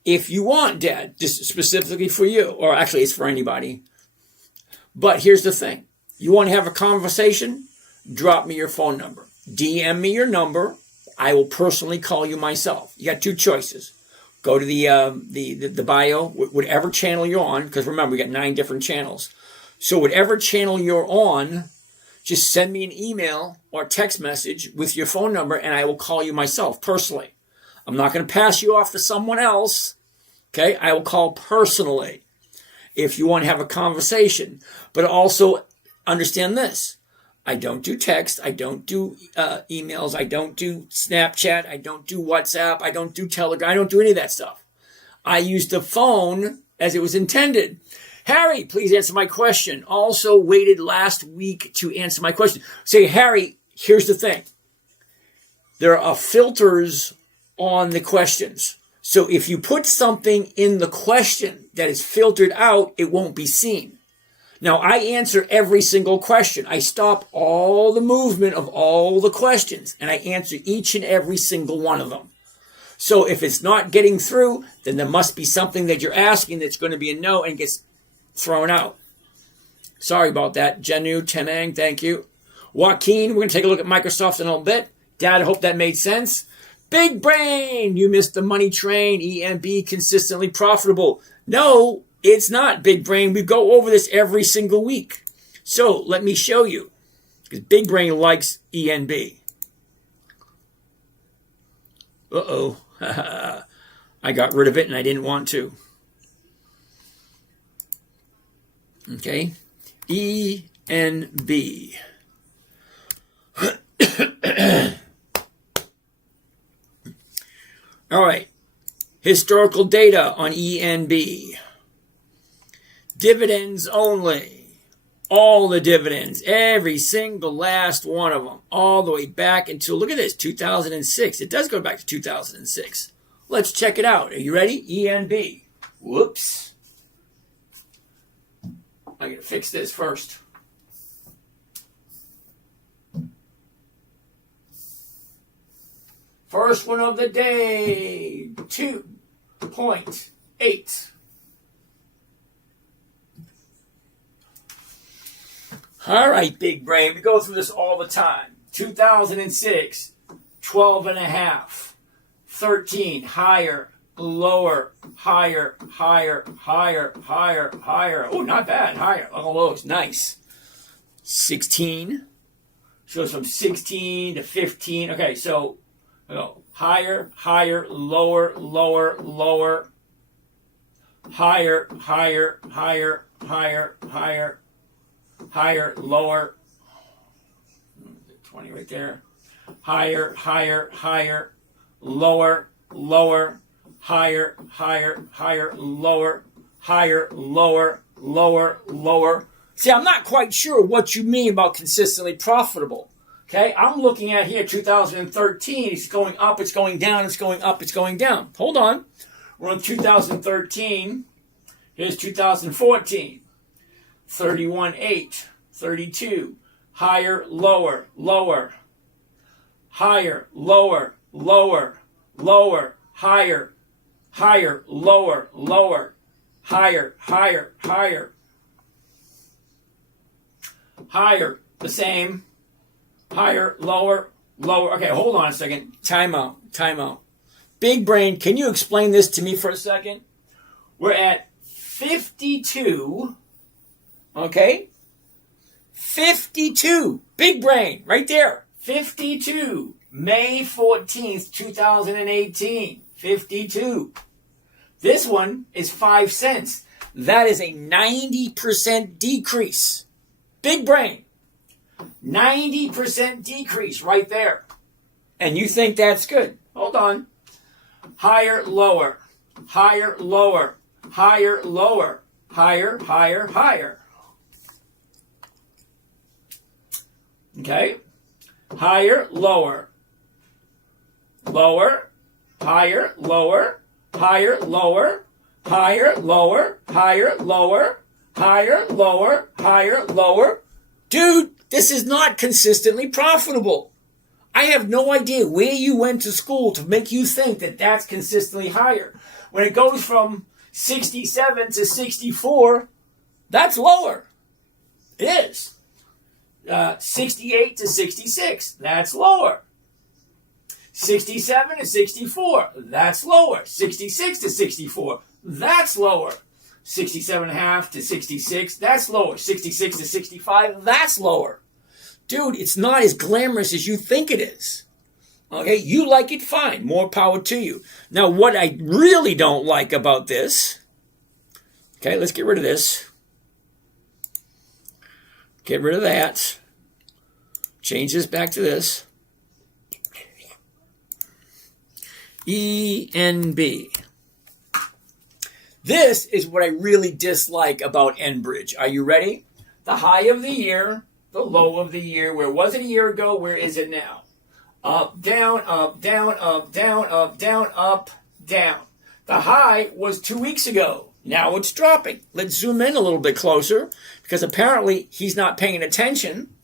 if you want, Dad, just specifically for you, or actually it's for anybody, but here's the thing. You want to have a conversation? Drop me your phone number. DM me your number. I will personally call you myself. You got 2 choices. Go to the bio, whatever channel you're on, because remember, we got 9 different channels. So whatever channel you're on, just send me an email or text message with your phone number, and I will call you myself personally. I'm not going to pass you off to someone else. Okay? I will call personally if you want to have a conversation. But also understand this. I don't do text. I don't do emails. I don't do Snapchat. I don't do WhatsApp. I don't do Telegram. I don't do any of that stuff. I use the phone as it was intended. Harry, please answer my question. Also waited last week to answer my question. Say, Harry, here's the thing. there are filters on the questions. So if you put something in the question that is filtered out, it won't be seen. Now, I answer every single question. I stop all the movement of all the questions, and I answer each and every single one of them. So if it's not getting through, then there must be something that you're asking that's going to be a no and gets thrown out. Sorry about that. Jenu, Tenang, thank you. Joaquin, we're going to take a look at Microsoft in a little bit. Dad, I hope that made sense. Big brain, you missed the money train. EMB, consistently profitable. No, it's not, big brain. We go over this every single week. So let me show you. Because big brain likes ENB. Uh-oh. I got rid of it and I didn't want to. Okay. ENB. All right. Historical data on ENB. Dividends only. All the dividends. Every single last one of them. All the way back until, look at this, 2006. It does go back to 2006. Let's check it out. Are you ready? ENB. Whoops. I gotta fix this first. First one of the day, 2.8. All right, big brain. We go through this all the time. 2006, 12.5. 13, higher, lower, higher, higher, higher, higher, higher. Oh, not bad. Higher. All those. Nice. 16. Shows from 16 to 15. Okay, so go higher, higher, lower, lower, lower, higher, higher, higher, higher, higher, higher, lower. 20 right there. Higher, higher, higher, lower, lower, higher, higher, higher, lower, higher, lower, lower, lower. See, I'm not quite sure what you mean about consistently profitable. Okay, I'm looking at here 2013. It's going up, it's going down, it's going up, it's going down. Hold on. We're on 2013. Here's 2014. 31.8. 32. Higher, lower, lower. Higher, lower, lower, lower, higher, higher, lower, lower, higher, higher, higher, higher, the same. Higher, lower, lower. Okay, hold on a second. Time out. Big brain, can you explain this to me for a second? We're at 52. Okay? 52. Big brain, right there. 52. May 14th, 2018. 52. This one is 5 cents. That is a 90% decrease. Big brain. 90% decrease right there. And you think that's good. Hold on. Higher, lower. Higher, lower. Higher, lower. Higher, higher, higher. Okay? Higher, lower. Lower. Higher, lower. Higher, lower. Higher, lower. Higher, lower. Higher, lower. Higher, lower. Dude, this is not consistently profitable. I have no idea where you went to school to make you think that that's consistently higher. When it goes from 67 to 64, that's lower. It is. 68 to 66, that's lower. 67 to 64, that's lower. 66 to 64, that's lower. 67.5 to 66, that's lower. 66 to 65, that's lower. Dude, it's not as glamorous as you think it is. Okay, you like it, fine. More power to you. Now, what I really don't like about this, okay, let's get rid of this. Get rid of that. Change this back to this. ENB. This is what I really dislike about Enbridge. Are you ready? The high of the year, the low of the year. Where was it a year ago? Where is it now? Up, down, up, down, up, down, up, down, up, down. The high was 2 weeks ago. Now it's dropping. Let's zoom in a little bit closer because apparently he's not paying attention.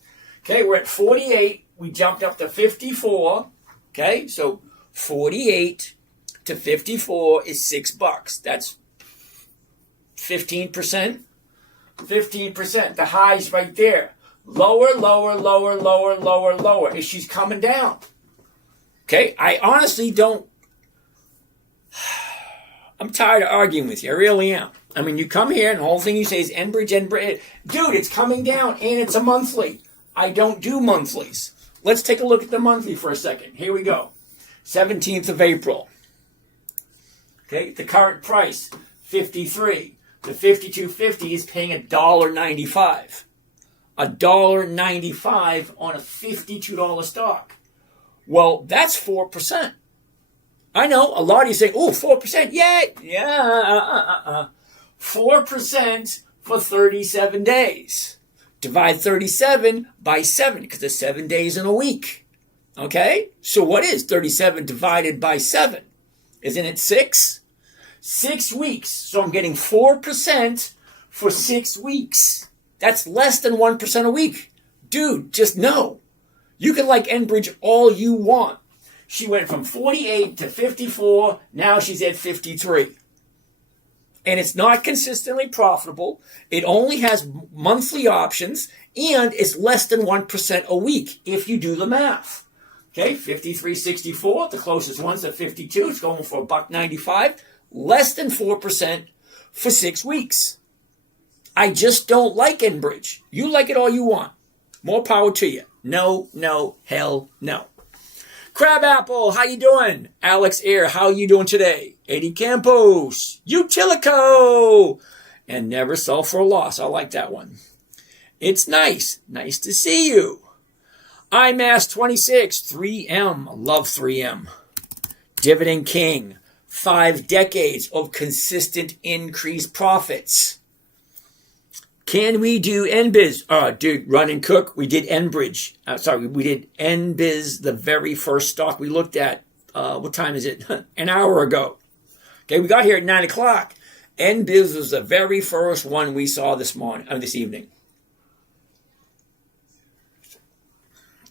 Okay, we're at 48. We jumped up to 54. Okay, so 48 to 54 is $6. That's 15%. 15%. The high's right there. Lower, lower, lower, lower, lower, lower. And she's coming down. Okay, I honestly don't. I'm tired of arguing with you. I really am. I mean, you come here and the whole thing you say is Enbridge, Enbridge. Dude, it's coming down and it's a monthly. I don't do monthlies. Let's take a look at the monthly for a second. Here we go. 17th of April. Okay, the current price, 53. The 52.50 is paying $1.95. $1.95 on a $52 stock. Well, that's 4%. I know a lot of you say, "Oh, 4%, yay!" Yeah, 4% for 37 days. Divide 37 by 7 because there's 7 days in a week. Okay, so what is 37 divided by 7? Isn't it 6? 6 weeks. So I'm getting 4% for 6 weeks. That's less than 1% a week. Dude, just know. You can like Enbridge all you want. She went from 48 to 54. Now she's at 53. And it's not consistently profitable. It only has monthly options. And it's less than 1% a week if you do the math. Okay, 53.64. The closest one's at 52. It's going for $1.95. Less than 4% for 6 weeks. I just don't like Enbridge. You like it all you want. More power to you. No, no, hell no. Crabapple, how you doing? Alex Air, how you doing today? Eddie Campos, Utilico, and never sell for a loss. I like that one. It's nice. Nice to see you. IMAS 26, 3M. Love 3M. Dividend King, 5 decades of consistent increased profits. Can we do NBiz? Dude, Run and Cook. We did Enbridge. We did NBiz, the very first stock we looked at. What time is it? An hour ago. Okay, we got here at 9 o'clock. NBiz was the very first one we saw this evening.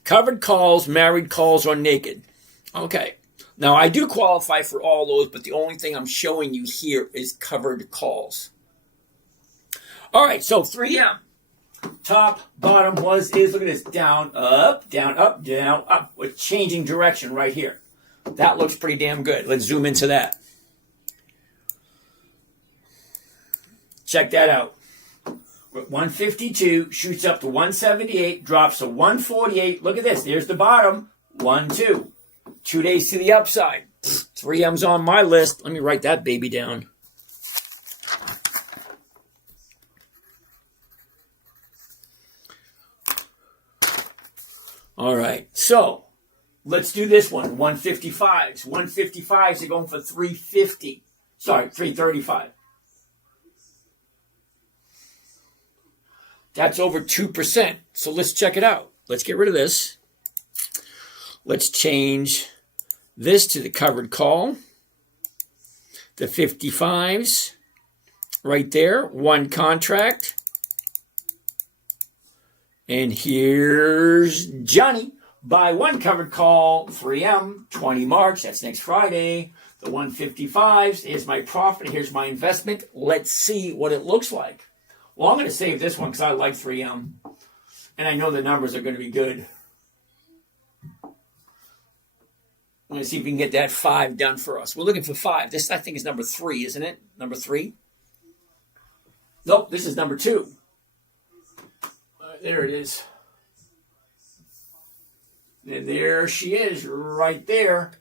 Covered calls, married calls, or naked. Okay. Now, I do qualify for all those, but the only thing I'm showing you here is covered calls. All right, so 3M. Top, bottom is, look at this, down, up, down, up, down, up. We're changing direction right here. That looks pretty damn good. Let's zoom into that. Check that out. We're at 152, shoots up to 178, drops to 148. Look at this. There's the bottom. 1, 2. 2 days to the upside. 3M's on my list. Let me write that baby down. All right, so let's do this one. 155s. 155s are going for 350. Sorry, 335. That's over 2%. So let's check it out. Let's get rid of this. Let's change this to the covered call. The 55s right there. One contract. And here's Johnny. Buy one covered call, 3M, 20 March. That's next Friday. The 155s. Here's my profit. Here's my investment. Let's see what it looks like. Well, I'm going to save this one because I like 3M. And I know the numbers are going to be good. I'm going to see if we can get that 5 done for us. We're looking for 5. This, I think, is number 3, isn't it? Number 3? Nope, this is number 2. There it is. And there she is, right there.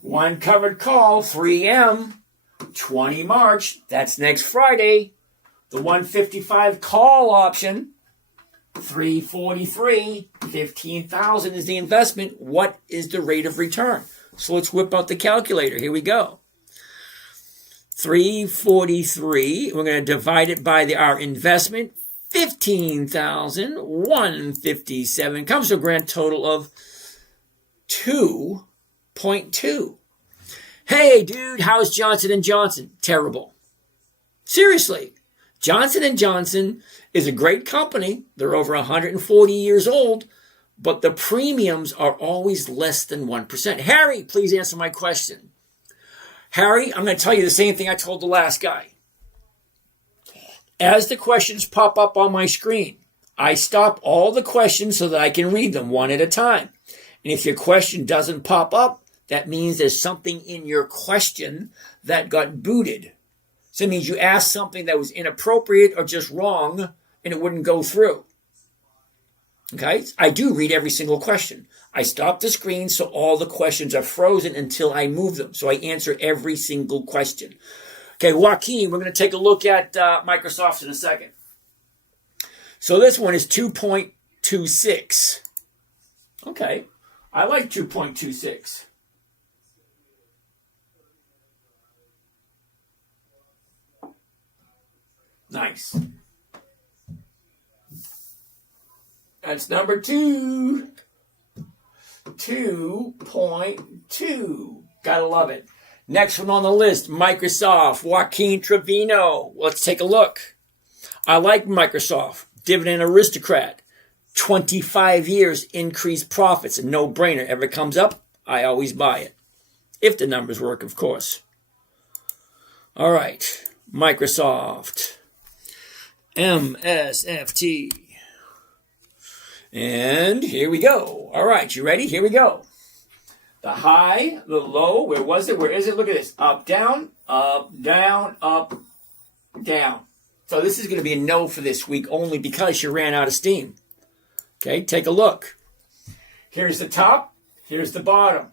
One covered call, 3M, 20 March. That's next Friday. The 155 call option, 343, 15,000 is the investment. What is the rate of return? So let's whip out the calculator. Here we go. 343. We're going to divide it by our investment. 15,157 comes to a grand total of 2.2. Hey, dude, how's Johnson & Johnson? Terrible. Seriously. Johnson & Johnson is a great company. They're over 140 years old, but the premiums are always less than 1%. Harry, please answer my question. Harry, I'm going to tell you the same thing I told the last guy. As the questions pop up on my screen, I stop all the questions so that I can read them one at a time. And if your question doesn't pop up, that means there's something in your question that got booted. So it means you asked something that was inappropriate or just wrong, and it wouldn't go through. Okay? I do read every single question. I stop the screen so all the questions are frozen until I move them. So I answer every single question. Okay, Joaquin, we're going to take a look at Microsoft in a second. So this one is 2.26. Okay, I like 2.26. Nice. That's number 2. 2.2. Gotta love it. Next one on the list, Microsoft, Joaquin Trevino. Let's take a look. I like Microsoft. Dividend aristocrat. 25 years increased profits. A no-brainer. Ever comes up, I always buy it. If the numbers work, of course. All right. Microsoft. MSFT. And here we go. All right, you ready? Here we go. The high, the low, where was it? Where is it? Look at this. Up, down, up, down, up, down. So this is going to be a no for this week only because she ran out of steam. Okay, take a look. Here's the top. Here's the bottom.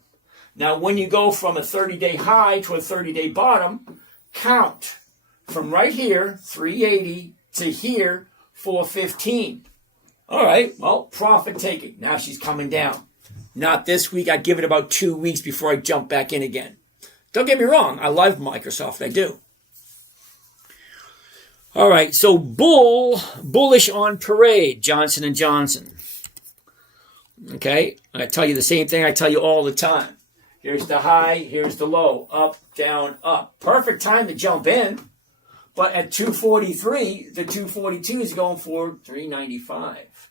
Now, when you go from a 30-day high to a 30-day bottom, count from right here, 380, to here, 415. All right, well, profit taking. Now she's coming down. Not this week. I give it about 2 weeks before I jump back in again. Don't get me wrong. I love Microsoft. I do. All right, so bullish on parade, Johnson & Johnson. Okay, I tell you the same thing I tell you all the time. Here's the high, here's the low, up, down, up. Perfect time to jump in. But at 243, the 242 is going for 395.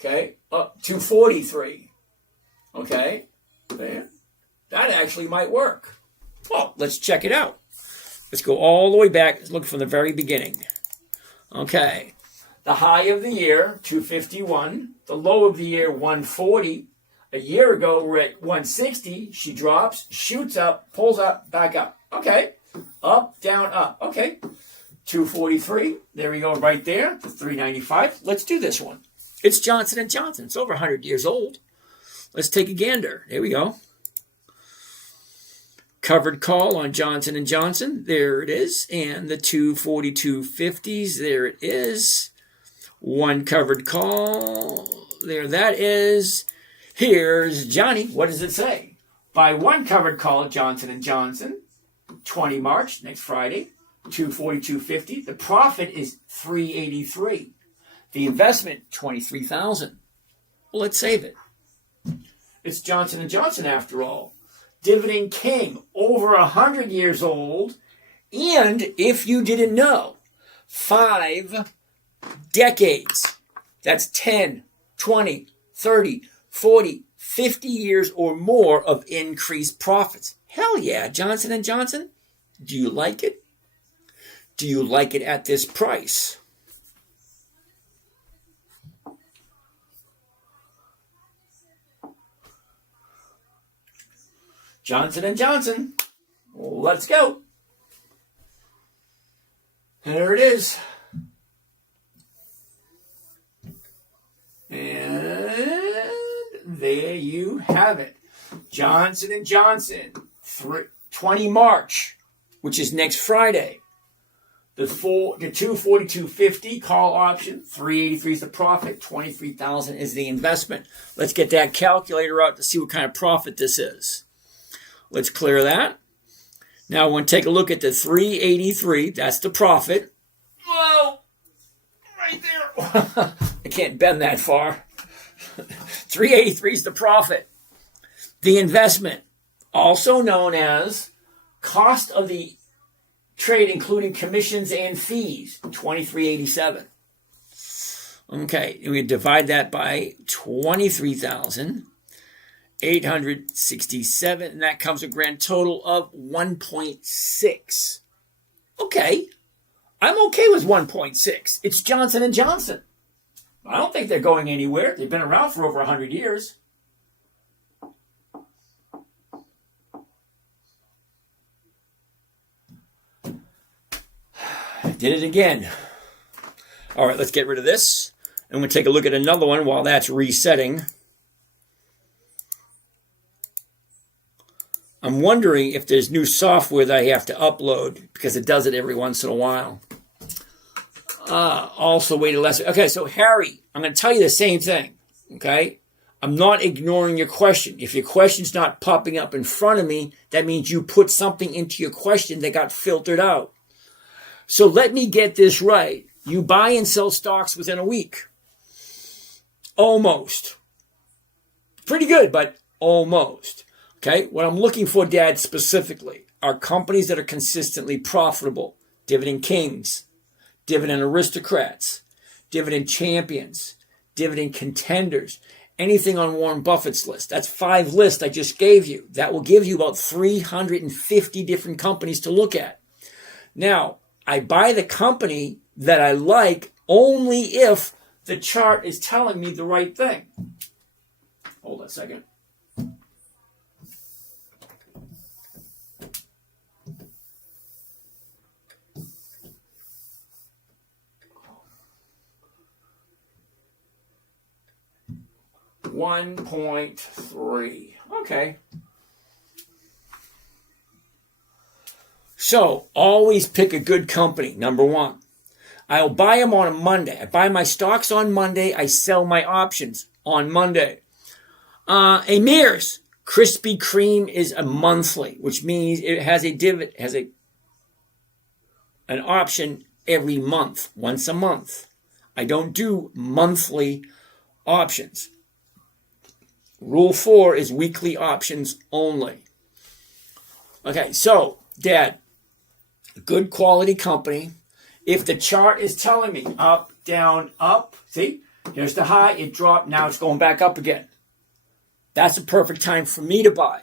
Okay, up 243. Okay, there. That actually might work. Well, let's check it out. Let's go all the way back. Let's look from the very beginning. Okay, the high of the year, 251. The low of the year, 140. A year ago, we're at 160. She drops, shoots up, pulls up, back up. Okay, up, down, up. Okay, 243. There we go, right there. The 395. Let's do this one. It's Johnson & Johnson. It's over 100 years old. Let's take a gander. There we go. Covered call on Johnson & Johnson. There it is. And the 242.50s. There it is. One covered call. There that is. Here's Johnny. What does it say? Buy one covered call, Johnson & Johnson. 20 March, next Friday. 242.50. The profit is 383. The investment, 23,000. Well, let's save it. It's Johnson & Johnson after all. Dividend king, over 100 years old. And if you didn't know, 5 decades. That's 10, 20, 30, 40, 50 years or more of increased profits. Hell yeah, Johnson & Johnson. Do you like it? Do you like it at this price? Johnson & Johnson. Let's go. And there it is. And there you have it. Johnson & Johnson. 20 March, which is next Friday. The 242.50 call option, 383 is the profit, 23,000 is the investment. Let's get that calculator out to see what kind of profit this is. Let's clear that. Now we're going to take a look at the 383. That's the profit. Whoa! Right there. I can't bend that far. 383 is the profit. The investment, also known as cost of the trade, including commissions and fees, $23.87. Okay, and we divide that by 23,867, and that comes a grand total of 1.6. Okay, I'm okay with 1.6. It's Johnson & Johnson. I don't think they're going anywhere. They've been around for over 100 years. Did it again. All right, let's get rid of this. And we'll take a look at another one while that's resetting. I'm wondering if there's new software that I have to upload, because it does it every once in a while. Also, wait a lesson. Okay, so Harry, I'm going to tell you the same thing. Okay? I'm not ignoring your question. If your question's not popping up in front of me, that means you put something into your question that got filtered out. So let me get this right. You buy and sell stocks within a week. Almost. Pretty good, but almost. Okay? What I'm looking for, Dad, specifically, are companies that are consistently profitable. Dividend kings, dividend aristocrats, dividend champions, dividend contenders, anything on Warren Buffett's list. That's 5 lists I just gave you. That will give you about 350 different companies to look at. Now, I buy the company that I like only if the chart is telling me the right thing. Hold on a second. $1.3. Okay. So, always pick a good company, number one. I'll buy them on a Monday. I buy my stocks on Monday. I sell my options on Monday. Amir's Krispy Kreme is a monthly, which means it has a dividend, an option every month, once a month. I don't do monthly options. Rule 4 is weekly options only. Okay, so, Dad, a good quality company. If the chart is telling me up, down, up, see, here's the high, it dropped, now it's going back up again. That's a perfect time for me to buy.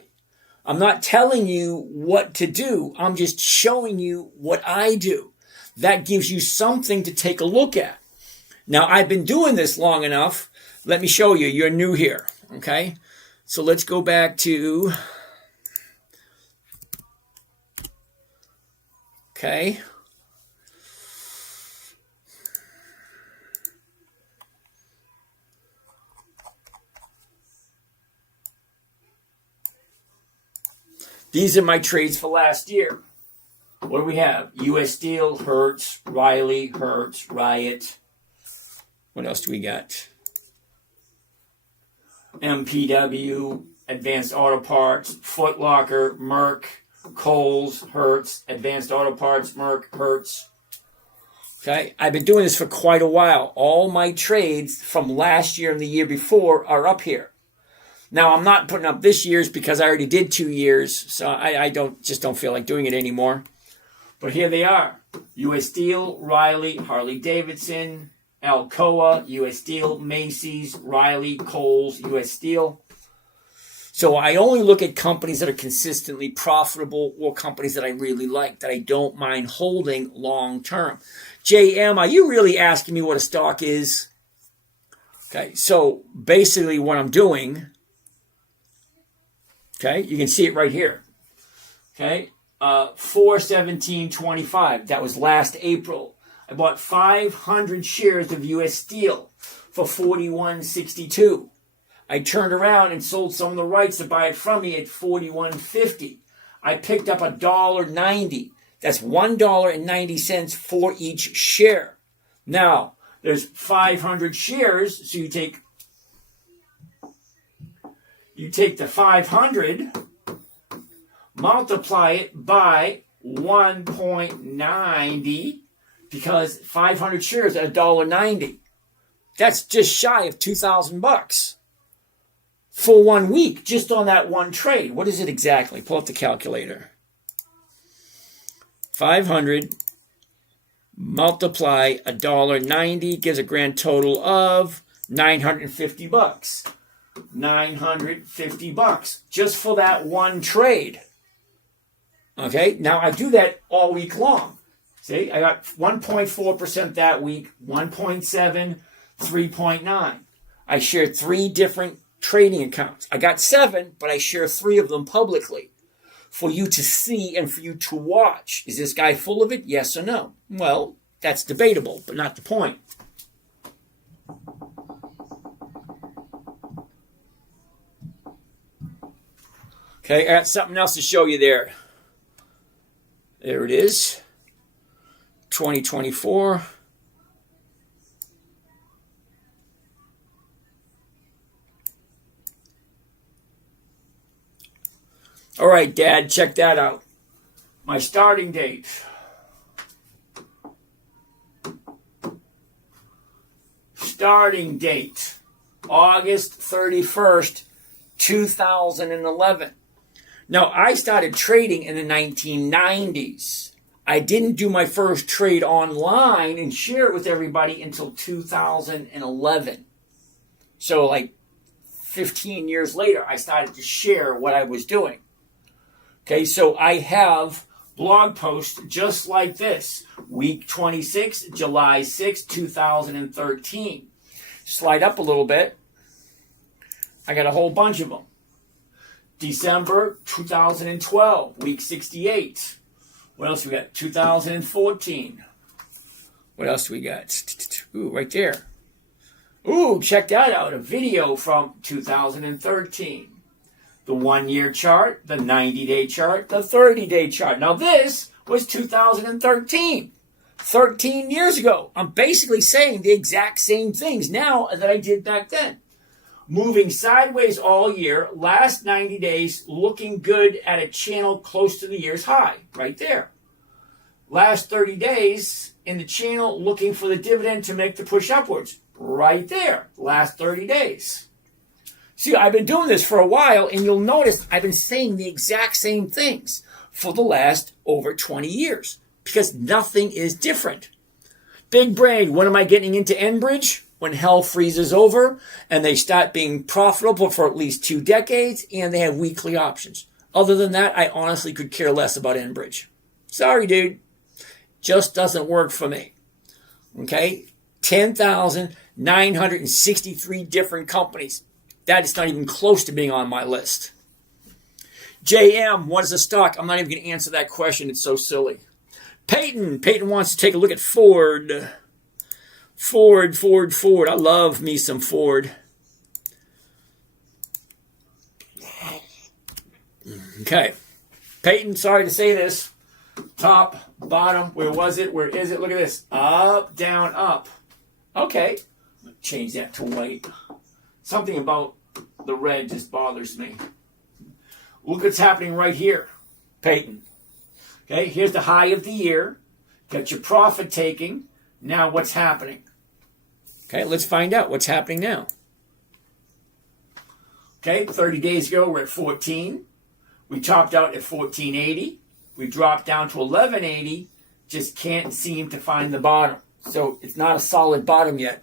I'm not telling you what to do. I'm just showing you what I do. That gives you something to take a look at. Now, I've been doing this long enough. Let me show you. You're new here, okay? So let's go back to, okay. These are my trades for last year. What do we have? U.S. Steel, Hertz, Riley, Hertz, Riot. What else do we got? MPW, Advanced Auto Parts, Foot Locker, Merck, Kohl's, Hertz, Advanced Auto Parts, Merck, Hertz. Okay, I've been doing this for quite a while. All my trades from last year and the year before are up here. Now, I'm not putting up this year's because I already did 2 years, so I don't feel like doing it anymore. But here they are. U.S. Steel, Riley, Harley-Davidson, Alcoa, U.S. Steel, Macy's, Riley, Kohl's, U.S. Steel. So I only look at companies that are consistently profitable or companies that I really like, that I don't mind holding long term. JM, are you really asking me what a stock is? Okay, so basically what I'm doing... Okay, you can see it right here. Okay, 4/17/25. That was last April. I bought 500 shares of U.S. Steel for $41.62. I turned around and sold some of the rights to buy it from me at $41.50. I picked up $1.90. That's $1.90 for each share. Now, there's 500 shares, so you take the 500, multiply it by 1.90, because 500 shares at $1.90. That's just shy of $2,000. for 1 week, just on that one trade. What is it exactly? Pull up the calculator. 500 multiply $1.90 gives a grand total of $950. $950 just for that one trade. Okay, now I do that all week long. See, I got 1.4% that week, 1.7, 3.9. I share 3 different trading accounts. I got 7, but I share 3 of them publicly for you to see and for you to watch. Is this guy full of it? Yes or no? Well, that's debatable, but not the point. Okay, I got something else to show you there. There it is. 2024. All right, Dad, check that out. My starting date. Starting date, August 31st, 2011. Now, I started trading in the 1990s. I didn't do my first trade online and share it with everybody until 2011. So, like 15 years later, I started to share what I was doing. Okay, so I have blog posts just like this. Week 26, July 6, 2013. Slide up a little bit. I got a whole bunch of them. December 2012, week 68. What else we got? 2014. What else we got? Ooh, right there. Ooh, check that out. A video from 2013. The 1-year chart, the 90-day chart, the 30-day chart. Now this was 2013. 13 years ago. I'm basically saying the exact same things now that I did back then. Moving sideways all year, last 90 days, looking good at a channel close to the year's high, right there. Last 30 days in the channel, looking for the dividend to make the push upwards, right there. Last 30 days. See, I've been doing this for a while, and you'll notice I've been saying the exact same things for the last over 20 years, because nothing is different. Big brain, when am I getting into Enbridge? When hell freezes over and they start being profitable for at least 2 decades and they have weekly options. Other than that, I honestly could care less about Enbridge. Sorry, dude. Just doesn't work for me. Okay? 10,963 different companies. That is not even close to being on my list. JM, what is a stock? I'm not even going to answer that question. It's so silly. Peyton wants to take a look at Ford. Ford. I love me some Ford. Okay. Peyton, sorry to say this. Top, bottom, where was it? Where is it? Look at this. Up, down, up. Okay. Change that to white. Something about the red just bothers me. Look what's happening right here, Peyton. Okay, here's the high of the year. Got your profit taking. Now what's happening? Okay, let's find out what's happening now. Okay, 30 days ago we're at 14. We topped out at 1480. We dropped down to 1180. Just can't seem to find the bottom. So it's not a solid bottom yet.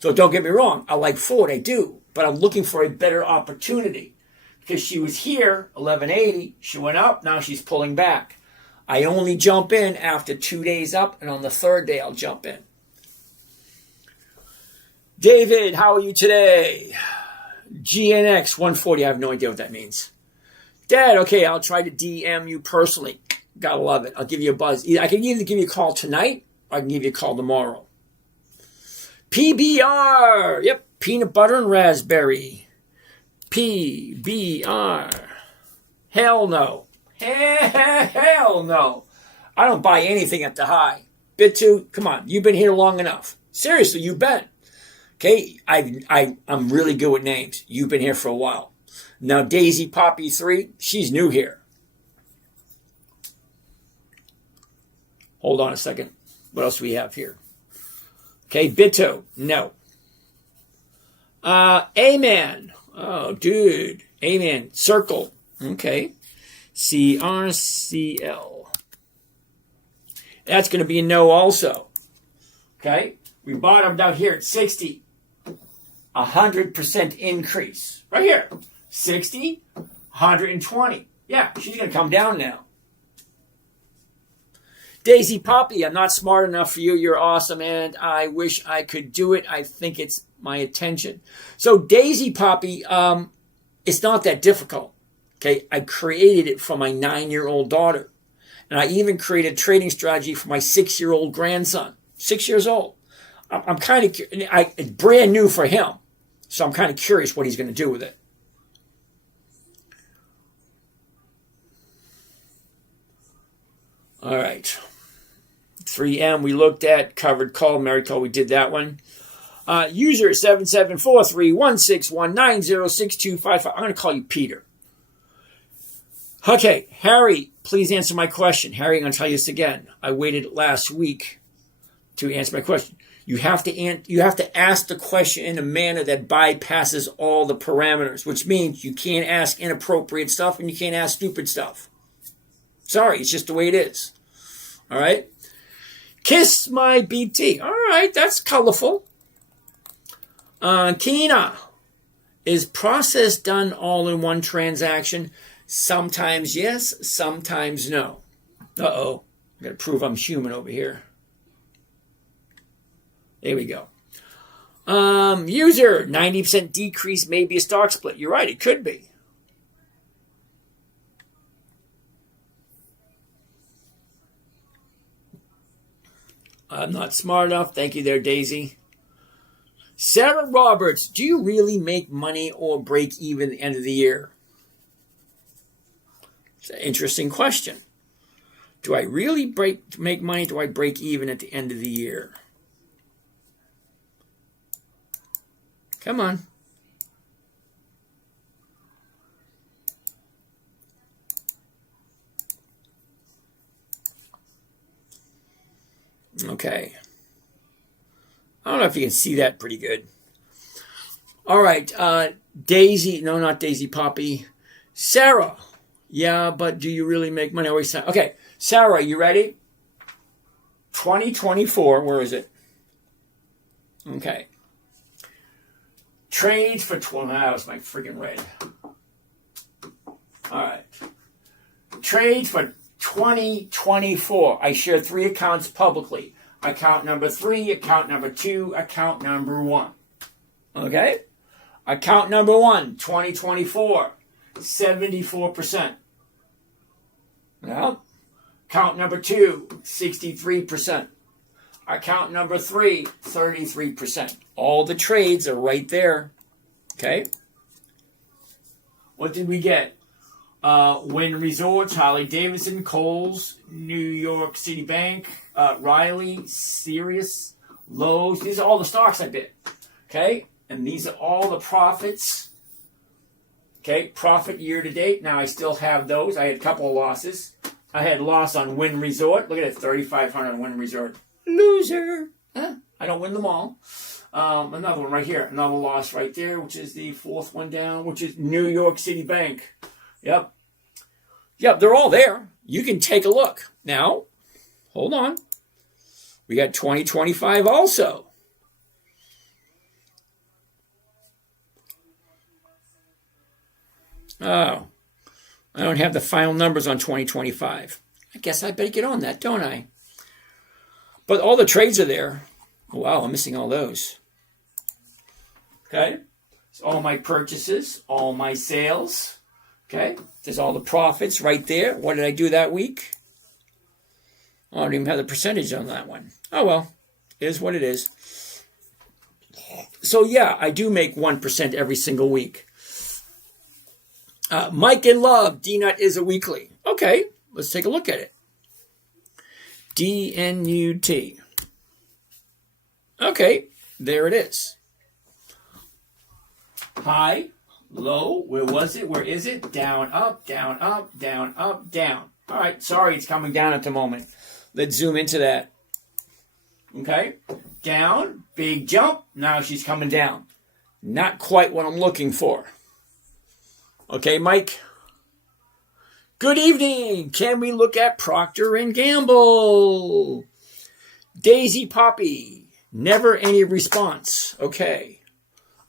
So don't get me wrong, I like Ford, I do. But I'm looking for a better opportunity. Because she was here, 1180. She went up, now she's pulling back. I only jump in after 2 days up, and on the 3rd day I'll jump in. David, how are you today? GNX 140, I have no idea what that means. Dad, okay, I'll try to DM you personally. Gotta love it. I'll give you a buzz. I can either give you a call tonight, or I can give you a call tomorrow. PBR, yep, peanut butter and raspberry. PBR. Hell no. Hell no. I don't buy anything at the high. Bit2, come on, you've been here long enough. Seriously, you've been. Okay, I'm really good with names. You've been here for a while. Now, Daisy Poppy 3, she's new here. Hold on a second. What else do we have here? Okay, Bit2, no. Amen. Oh, dude. Amen. Circle. Okay. CRCL. That's going to be a no also. Okay. We bottomed out here at 60. 100% increase. Right here. 60, 120. Yeah, she's going to come down now. Daisy Poppy, I'm not smart enough for you. You're awesome, and I wish I could do it. I think it's my attention. So Daisy Poppy, it's not that difficult. Okay, I created it for my 9-year-old daughter. And I even created a trading strategy for my 6-year-old grandson. 6 years old. I'm kind of, it's brand new for him. So I'm kind of curious what he's going to do with it. All right. 3M we looked at, covered call, married call, we did that one. User 774316190625. I'm going to call you Peter. Okay, Harry, please answer my question. Harry, I'm going to tell you this again. I waited last week to answer my question. You have to ask the question in a manner that bypasses all the parameters, which means you can't ask inappropriate stuff and you can't ask stupid stuff. Sorry, it's just the way it is. All right? Kiss my BT. All right, that's colorful. Kina, is process done all in one transaction? Sometimes yes, sometimes no. Uh-oh. I got to prove I'm human over here. There we go. User, 90% decrease may be a stock split. You're right, it could be. I'm not smart enough. Thank you there, Daisy. Sarah Roberts, do you really make money or break even at the end of the year? It's an interesting question. Do I really make money? Do I break even at the end of the year? Come on. Okay. I don't know if you can see that pretty good. All right. Daisy. No, not Daisy Poppy. Sarah. Yeah, but do you really make money? Always. Okay. Sarah, you ready? 2024. Where is it? Okay. Trades for 12. That was my freaking red. All right. Trades for 2024. I share 3 accounts publicly. Account number 3, account number 2, account number 1. Okay? Account number 1, 2024, 74%. Well, account number 2, 63%. Account number 3, 33%. All the trades are right there. Okay? What did we get? Wynn Resorts, Harley Davidson, Kohl's, New York City Bank, Riley, Sirius, Lowe's. These are all the stocks I bid. Okay? And these are all the profits. Okay? Profit year to date. Now I still have those. I had a couple of losses. I had loss on Wynn Resort. Look at it, 3,500 on Wynn Resort. Loser. Huh? I don't win them all. Another one right here. Another loss right there, which is the 4th one down, which is New York City Bank. Yep. Yep, they're all there. You can take a look. Now, hold on. We got 2025 also. Oh, I don't have the final numbers on 2025. I guess I better get on that, don't I? But all the trades are there. Oh, wow, I'm missing all those. Okay. So all my purchases, all my sales. Okay. There's all the profits right there. What did I do that week? Oh, I don't even have the percentage on that one. Oh, well. It is what it is. So, yeah, I do make 1% every single week. Mike and Love, DNUT is a weekly. Okay, let's take a look at it. DNUT. Okay, there it is. High, low, where was it? Where is it? Down, up, down, up, down, up, down. All right, sorry, it's coming down at the moment. Let's zoom into that. Okay, down, big jump. Now she's coming down. Not quite what I'm looking for. Okay, Mike. Good evening. Can we look at Procter and Gamble? Daisy Poppy. Never any response. Okay.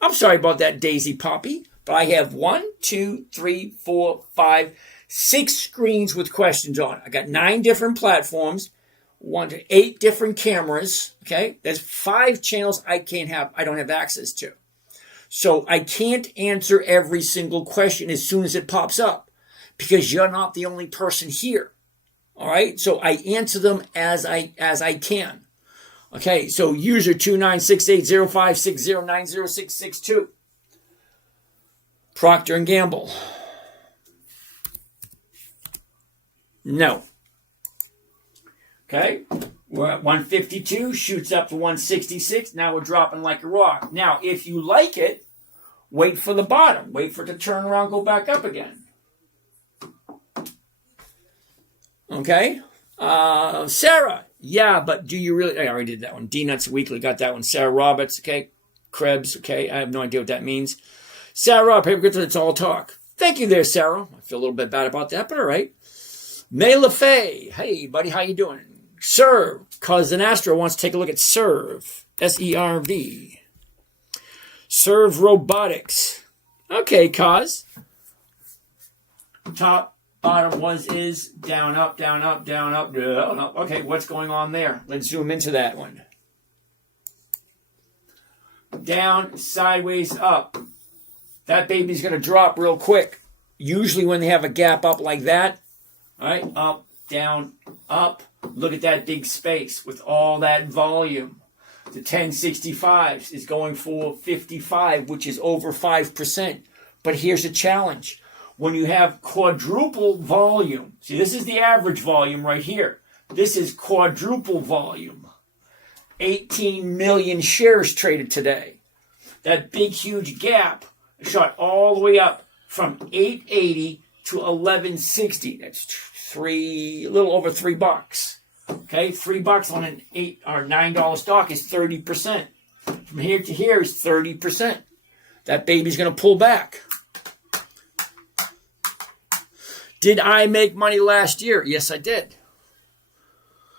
I'm sorry about that, Daisy Poppy, but I have 1, 2, 3, 4, 5, 6 screens with questions on it. I got 9 different platforms, 1 to 8 different cameras. Okay. There's 5 channels I don't have access to. So I can't answer every single question as soon as it pops up because you're not the only person here. All right. So I answer them as I can. Okay. So user 29680560906662. Procter and Gamble. No. Okay. We're at 152, shoots up to 166. Now we're dropping like a rock. Now, if you like it, wait for the bottom. Wait for it to turn around, go back up again. Okay. Sarah. Yeah, but do you really? I already did that one. D-Nuts Weekly, got that one. Sarah Roberts. Okay. Krebs. Okay. I have no idea what that means. Sarah, paper goods, it's all talk. Thank you there, Sarah. I feel a little bit bad about that, but all right. May LaFay. Hey, buddy, how you doing? Serve. Cousin Astro wants to take a look at Serve. S-E-R-V. Serve Robotics. Okay, Cause. Top, bottom is down, up, down, up, down, up, down, up. Okay, what's going on there? Let's zoom into that one. Down, sideways, up. That baby's going to drop real quick. Usually when they have a gap up like that, all right, up, down, up. Look at that big space with all that volume. The 1065 is going for 55, which is over 5%. But here's a challenge. When you have quadruple volume, see, this is the average volume right here. This is quadruple volume. 18 million shares traded today. That big, huge gap shot all the way up from 880 to 1160. That's a little over $3. Okay, $3 on an $8 or $9 stock is 30%. From here to here is 30%. That baby's going to pull back. Did I make money last year? Yes, I did.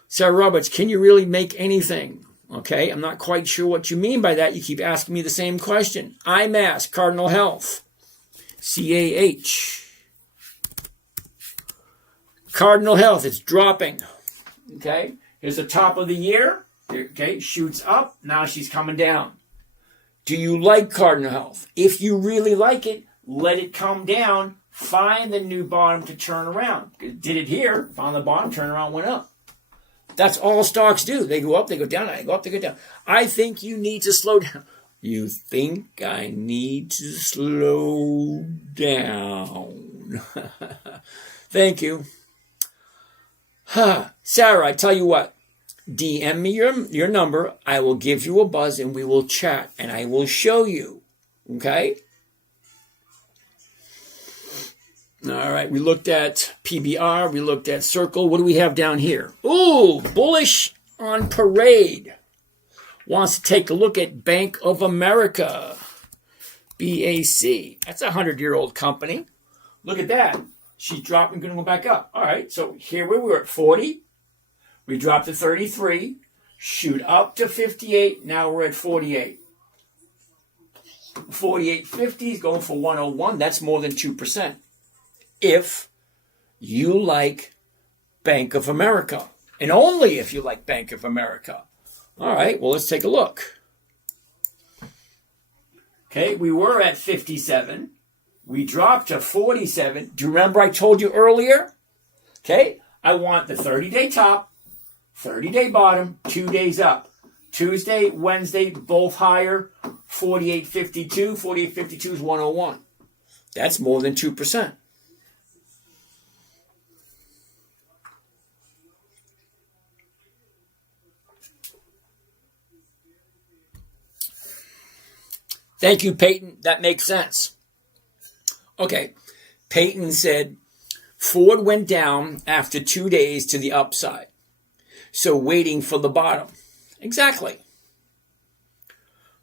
Sarah Roberts, can you really make anything? Okay, I'm not quite sure what you mean by that. You keep asking me the same question. IMAS, Cardinal Health. CAH. Cardinal Health, it's dropping. Okay, here's the top of the year. Okay, shoots up. Now she's coming down. Do you like Cardinal Health? If you really like it, let it come down. Find the new bottom to turn around. Did it here. Found the bottom, turn around, went up. That's all stocks do. They go up, they go down, they go up, they go down. I think you need to slow down. You think I need to slow down. Thank you. Sarah, I tell you what. DM me your number. I will give you a buzz and we will chat and I will show you. Okay? All right, we looked at PBR, we looked at Circle. What do we have down here? Ooh, bullish on Parade. Wants to take a look at Bank of America. BAC. That's a 100-year-old company. Look at that. She's dropping, going to go back up. All right, so here we were at 40. We dropped to 33. Shoot up to 58. Now we're at 48. 48.50 is going for 101. That's more than 2%. If you like Bank of America. And only if you like Bank of America. All right, well, let's take a look. Okay, we were at 57. We dropped to 47. Do you remember I told you earlier? Okay, I want the 30-day top, 30-day bottom, 2 days up. Tuesday, Wednesday, both higher. 48.52. 48.52 is 101. That's more than 2%. Thank you, Peyton. That makes sense. Okay. Peyton said, Ford went down after 2 days to the upside. So waiting for the bottom. Exactly.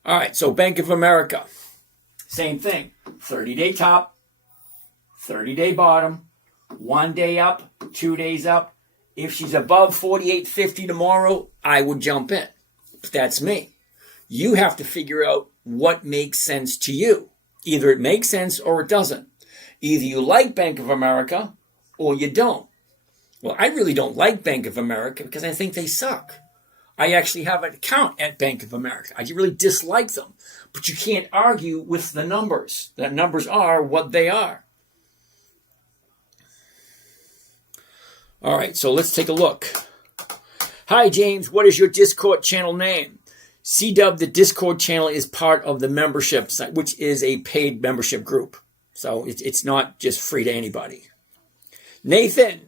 All right. So Bank of America. Same thing. 30-day top, 30-day bottom, 1 day up, 2 days up. If she's above 48.50 tomorrow, I would jump in. But that's me. You have to figure out what makes sense to you. Either it makes sense or it doesn't. Either you like Bank of America or you don't. Well, I really don't like Bank of America because I think they suck. I actually have an account at Bank of America. I really dislike them. But you can't argue with the numbers. The numbers are what they are. All right, so let's take a look. Hi, James. What is your Discord channel name? CW, the Discord channel, is part of the membership site, which is a paid membership group. So it's not just free to anybody. Nathan,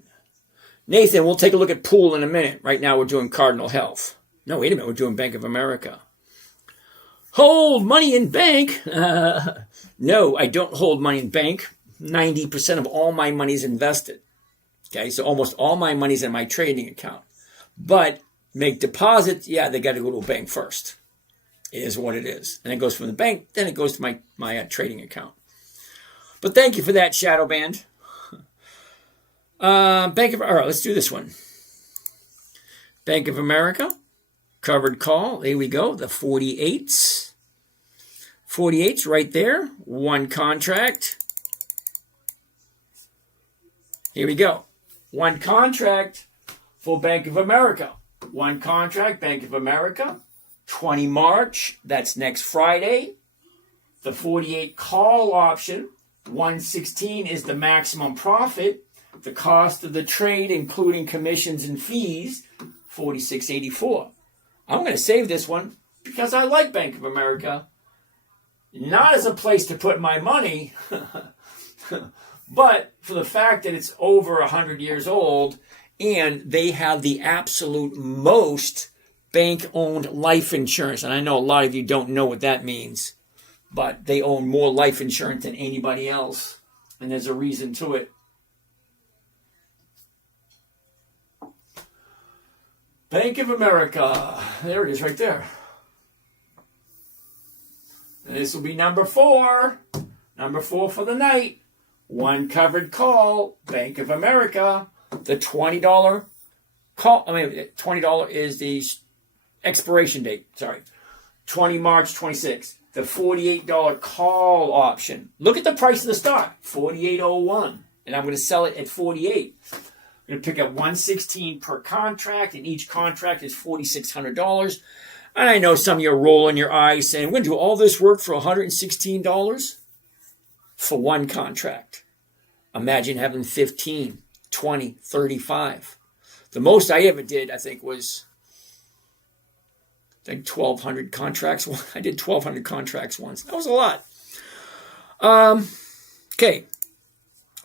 we'll take a look at pool in a minute. Right now we're doing Cardinal Health. No, wait a minute. We're doing Bank of America. Hold money in bank. No, I don't hold money in bank. 90% of all my money is invested. Okay, so almost all my money is in my trading account. But make deposits, yeah, they got to go to a bank first. It is what it is. And it goes from the bank, then it goes to my trading account. But thank you for that, Shadow Band. All right, let's do this one. Bank of America, covered call. Here we go, the 48s. 48s right there, one contract. Here we go. One contract for Bank of America. One contract, Bank of America. 20 March, that's next Friday. The 48 call option. 116 is the maximum profit. The cost of the trade, including commissions and fees, $46.84. I'm going to save this one because I like Bank of America. Not as a place to put my money, but for the fact that it's over 100 years old and they have the absolute most bank-owned life insurance. And I know a lot of you don't know what that means, but they own more life insurance than anybody else. And there's a reason to it. Bank of America. There it is right there. And this will be number 4. Number 4 for the night. One covered call. Bank of America. The $20 call. $20 is the expiration date. Sorry. 20 March 26. The $48 call option. Look at the price of the stock. $48.01. And I'm going to sell it at $48. I'm going to pick up $116 per contract, and each contract is $4,600. And I know some of you are rolling your eyes saying, we're going to do all this work for $116 for one contract. Imagine having 15, 20, 35. The most I ever did, I think, was 1,200 contracts. I did 1,200 contracts once. That was a lot. Okay.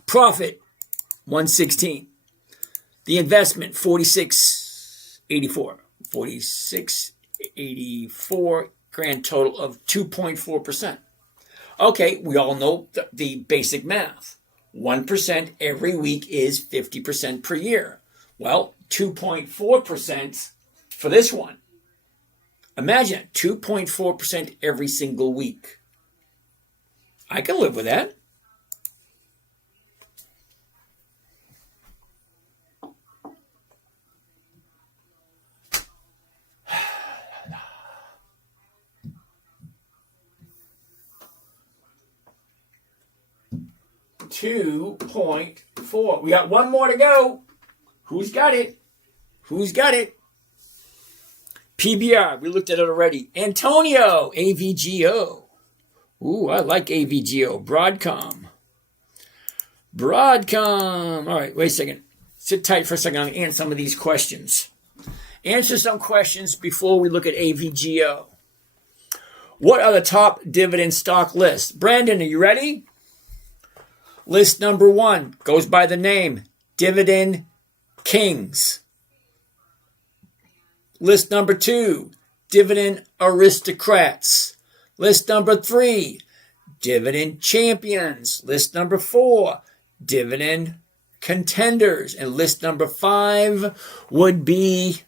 Profit, 116. The investment, $46.84. $46.84, grand total of 2.4%. Okay, we all know the basic math. 1% every week is 50% per year. Well, 2.4% for this one. Imagine 2.4% every single week. I can live with that. $2.4. We got one more to go. Who's got it? Who's got it? PBR. We looked at it already. Antonio. AVGO. Ooh, I like AVGO. Broadcom. All right, wait a second. Sit tight for a second. I'm going to answer some of these questions. Answer some questions before we look at AVGO. What are the top dividend stock lists? Brandon, are you ready? List number 1 goes by the name Dividend Kings. List number 2, Dividend Aristocrats. List number 3, Dividend Champions. List number 4, Dividend Contenders. And list number 5 would be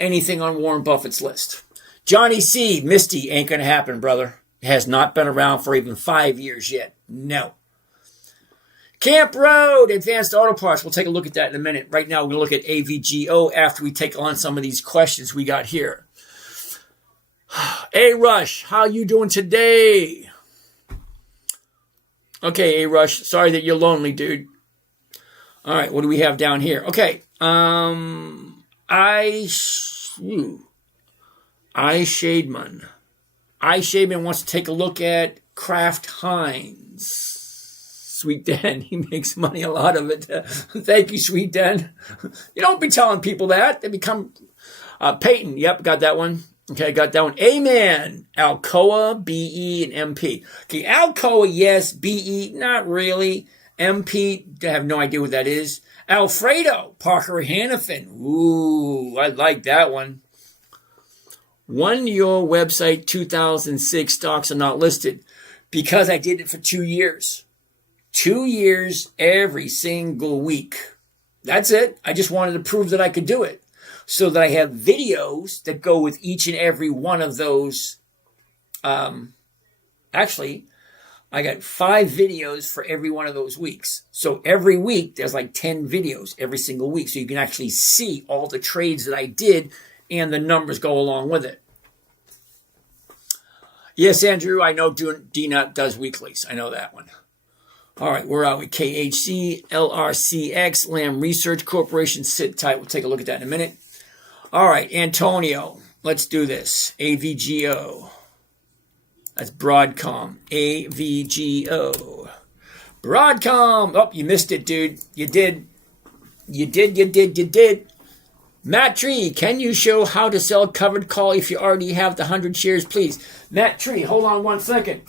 anything on Warren Buffett's list. Johnny C. Misty, ain't going to happen, brother. It has not been around for even 5 years yet. No. Camp Road, Advanced Auto Parts. We'll take a look at that in a minute. Right now, we're going to look at AVGO after we take on some of these questions we got here. A Rush, how you doing today? Okay, A Rush, sorry that you're lonely, dude. All right, what do we have down here? Okay, Shademan. Shademan wants to take a look at Kraft Heinz. Sweet Dan, he makes money a lot of it. Thank you, Sweet Dan. You don't be telling people that. They become... Peyton, yep, got that one. Okay, got that one. Amen. Alcoa, BE, and MP. Okay, Alcoa, yes. BE, not really. MP, I have no idea what that is. Alfredo, Parker Hannafin. Ooh, I like that one. One Your Website 2006 stocks are not listed because I did it for 2 years. 2 years every single week. That's it. I just wanted to prove that I could do it. So that I have videos that go with each and every one of those. Actually, I got 5 videos for every one of those weeks. So every week, there's like 10 videos every single week. So you can actually see all the trades that I did and the numbers go along with it. Yes, Andrew, I know DNUT does weeklies. I know that one. All right, where are we? KHC, LRCX, Lamb Research Corporation. Sit tight. We'll take a look at that in a minute. All right, Antonio. Let's do this. AVGO. That's Broadcom. AVGO. Broadcom. Oh, you missed it, dude. You did. You did. Matt Tree, can you show how to sell covered call if you already have the 100 shares, please? Matt Tree, hold on 1 second.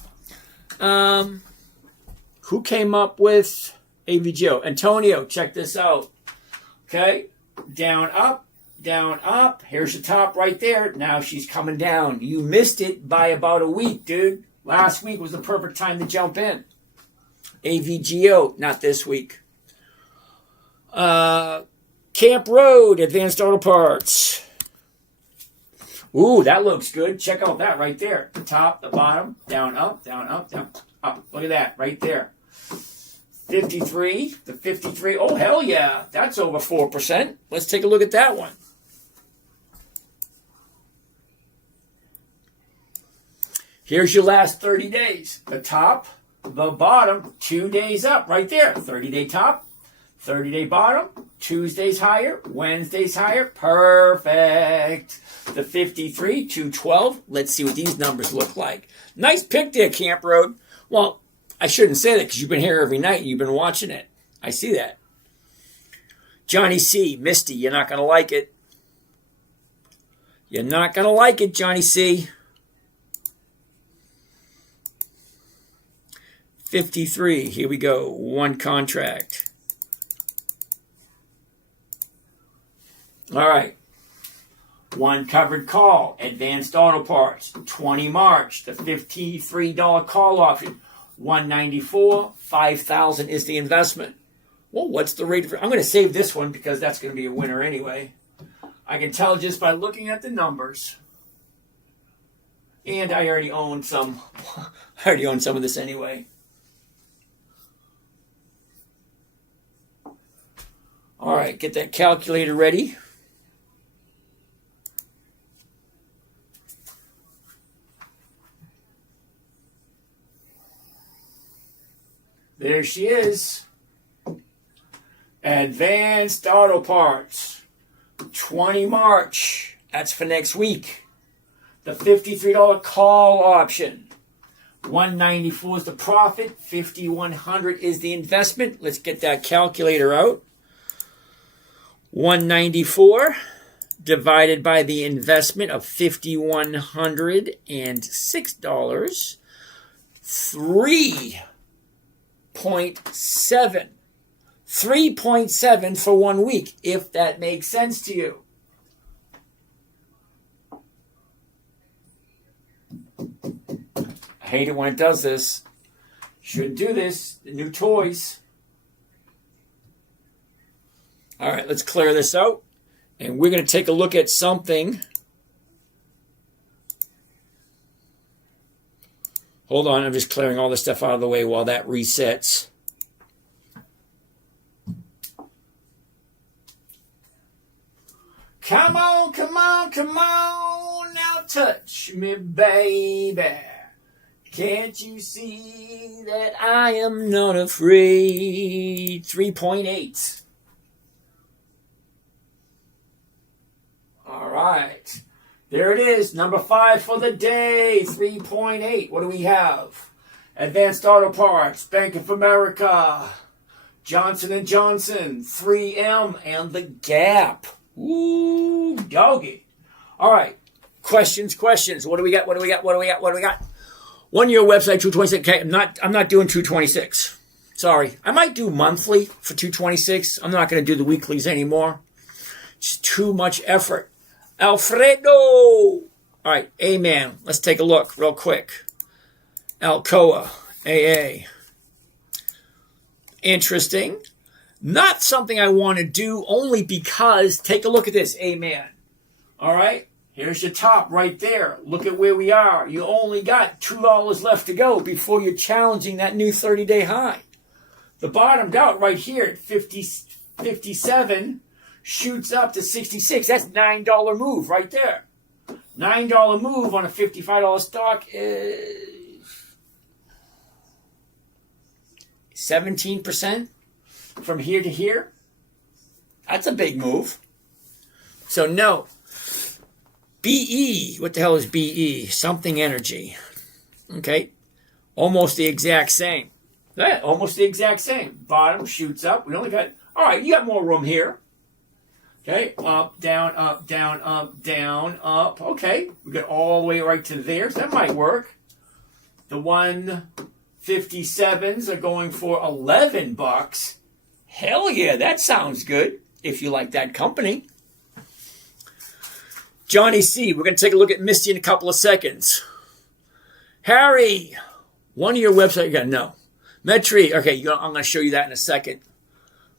Who came up with AVGO? Antonio, check this out. Okay, down, up, down, up. Here's the top right there. Now she's coming down. You missed it by about a week, dude. Last week was the perfect time to jump in. AVGO, not this week. Camp Road, Advanced Auto Parts. Ooh, that looks good. Check out that right there. The top, the bottom, down, up, down, up, down, up. Look at that right there. 53, the 53. Oh, hell yeah. That's over 4%. Let's take a look at that one. Here's your last 30 days. The top, the bottom, 2 days up right there. 30-day top, 30-day bottom, Tuesdays higher, Wednesdays higher. Perfect. The 53, 212. Let's see what these numbers look like. Nice pick there, Camp Road. Well, I shouldn't say that because you've been here every night and you've been watching it. I see that. Johnny C. Misty, you're not going to like it. You're not going to like it, Johnny C. 53, here we go. One contract. All right. One covered call, Advanced Auto Parts, 20 March, the $53 call option, $194, $5,000 is the investment. Well, what's the rate? I'm going to save this one because that's going to be a winner anyway. I can tell just by looking at the numbers. And I already own some. I already own some of this anyway. All right, get that calculator ready. There she is. Advanced Auto Parts. 20 March. That's for next week. The $53 call option. $194 is the profit. $5,100 is the investment. Let's get that calculator out. $194 divided by the investment of $5,106. 3.7. 3.7 for 1 week, if that makes sense to you. I hate it when it does this. Shouldn't do this. The new toys. All right, let's clear this out. And we're going to take a look at something. Hold on, I'm just clearing all this stuff out of the way while that resets. Come on, come on, come on. Now touch me, baby. Can't you see that I am not afraid? 3.8. All right. There it is. Number 5 for the day. 3.8. What do we have? Advanced Auto Parts, Bank of America, Johnson & Johnson, 3M, and The Gap. Ooh, doggy. All right. Questions. What do we got? 1 year website, 226. Okay, I'm not doing 226. Sorry. I might do monthly for 226. I'm not going to do the weeklies anymore. It's too much effort. Alfredo. All right, Amen. Let's take a look real quick. Alcoa, AA. Interesting. Not something I want to do only because, take a look at this, Amen. All right, here's your top right there. Look at where we are. You only got $2 left to go before you're challenging that new 30-day high. The bottomed out right here at 57, shoots up to 66. That's $9 move right there. $9 move on a $55 stock is 17% from here to here. That's a big move. So no. BE, what the hell is BE? Something energy. Okay. Almost the exact same. Yeah, almost the exact same. Bottom shoots up. We only got, all right, you got more room here. Okay, up, down, up, down, up, down, up. Okay, we got all the way right to there. So that might work. The 157s are going for $11. Hell yeah, that sounds good if you like that company. Johnny C, we're going to take a look at Misty in a couple of seconds. Harry, 1 year website, no. Metri, okay, I'm going to show you that in a second.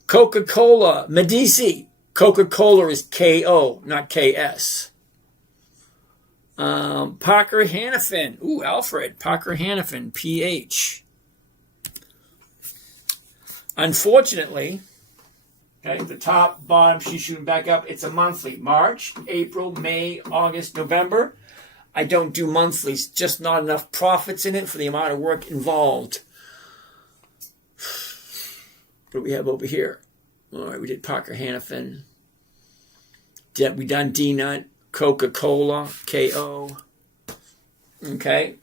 Coca-Cola, Medici. Coca-Cola is K-O, not K-S. Parker Hannifin. Ooh, Alfred. Parker Hannifin, P-H. Unfortunately, okay, the top, bottom, she's shooting back up. It's a monthly. March, April, May, August, November. I don't do monthlies. Just not enough profits in it for the amount of work involved. What do we have over here? All right, we did Parker Hannifin. We done D-Nut, Coca-Cola, K-O. Okay.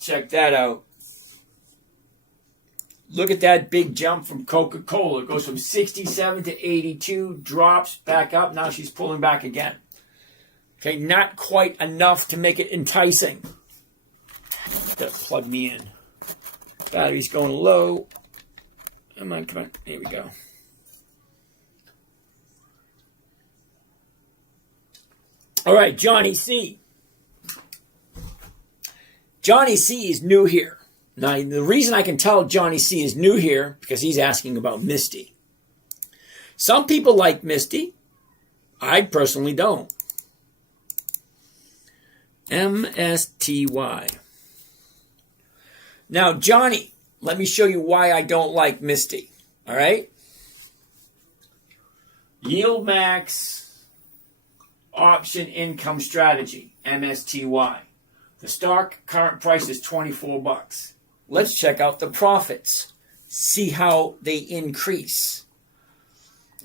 Check that out. Look at that big jump from Coca-Cola. It goes from 67 to 82, drops back up. Now she's pulling back again. Okay, not quite enough to make it enticing. Gotta plug me in. Battery's going low. Come on. Here we go. All right, Johnny C. Johnny C is new here. Now, the reason I can tell Johnny C is new here, because he's asking about Misty. Some people like Misty. I personally don't. MSTY. Now, Johnny, let me show you why I don't like Misty. All right? Yield max option income strategy, MSTY. The stock current price is $24. Let's check out the profits. See how they increase.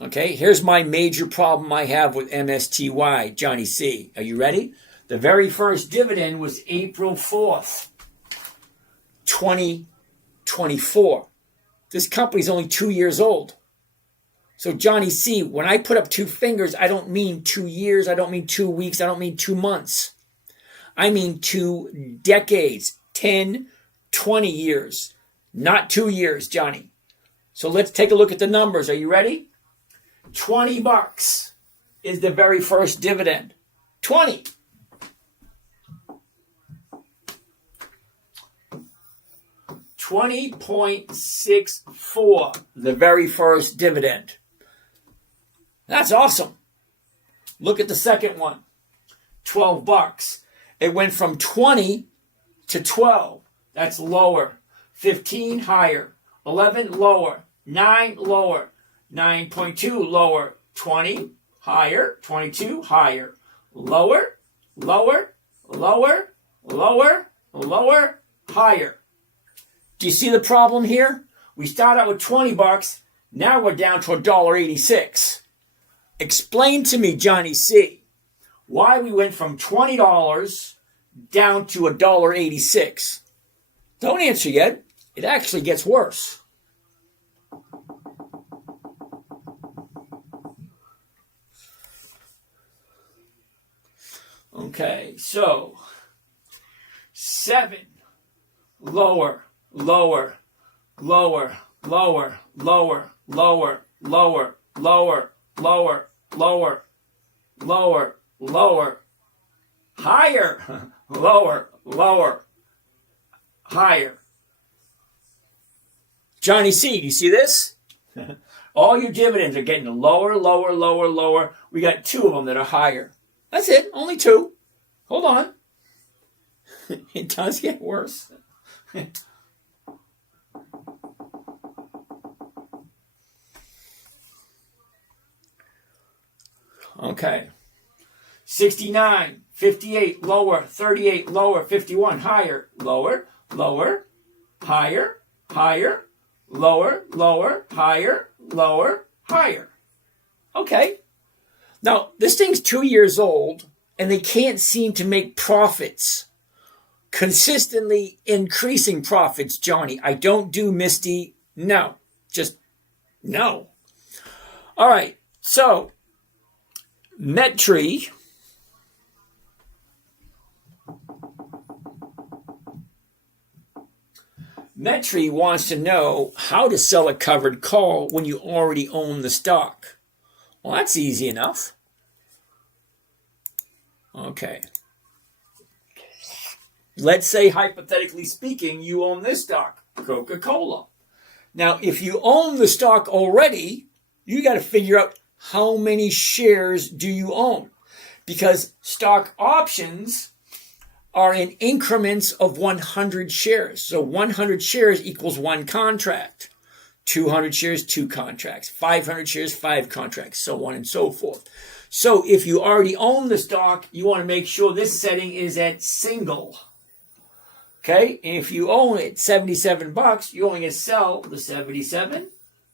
Okay, here's my major problem I have with MSTY, Johnny C. Are you ready? The very first dividend was April 4th, 2024. This company's only 2 years old. So Johnny C, when I put up 2 fingers, I don't mean 2 years, I don't mean 2 weeks, I don't mean 2 months. I mean 2 decades, 10, 20 years, not 2 years, Johnny. So let's take a look at the numbers. Are you ready? $20 is the very first dividend. 20. $20.64, the very first dividend. That's awesome. Look at the second one. $12. It went from 20 to 12. That's lower. 15 higher. 11 lower. 9 lower. 9.2 lower. 20 higher, 22, higher, lower, lower, lower, lower, lower, higher. Do you see the problem here? We start out with 20 bucks. Now we're down to $1.86. Explain to me, Johnny C, why we went from $20 down to $1.86. Don't answer yet. It actually gets worse. Okay, so 7, lower, lower, lower, lower, lower, lower, lower, lower, lower, lower, lower, lower, higher, lower, lower, higher. Johnny C, do you see this? All your dividends are getting lower, lower, lower, lower. We got 2 of them that are higher. That's it, only 2. Hold on. It does get worse. Okay. 69, 58, lower, 38, lower, 51, higher, lower, lower, higher, higher, lower, lower, higher, lower, higher. Okay. Now, this thing's 2 years old, and they can't seem to make profits. Consistently increasing profits, Johnny. I don't do Misty. No. Just no. All right. So, Metri. Metri wants to know how to sell a covered call when you already own the stock. Well, that's easy enough. Okay. Let's say, hypothetically speaking, you own this stock, Coca-Cola. Now, if you own the stock already, you got to figure out how many shares do you own. Because stock options are in increments of 100 shares. So 100 shares equals 1 contract. 200 shares, 2 contracts. 500 shares, 5 contracts, so on and so forth. So if you already own the stock, you want to make sure this setting is at single. Okay? And if you own it 77 bucks, you only get to sell the 77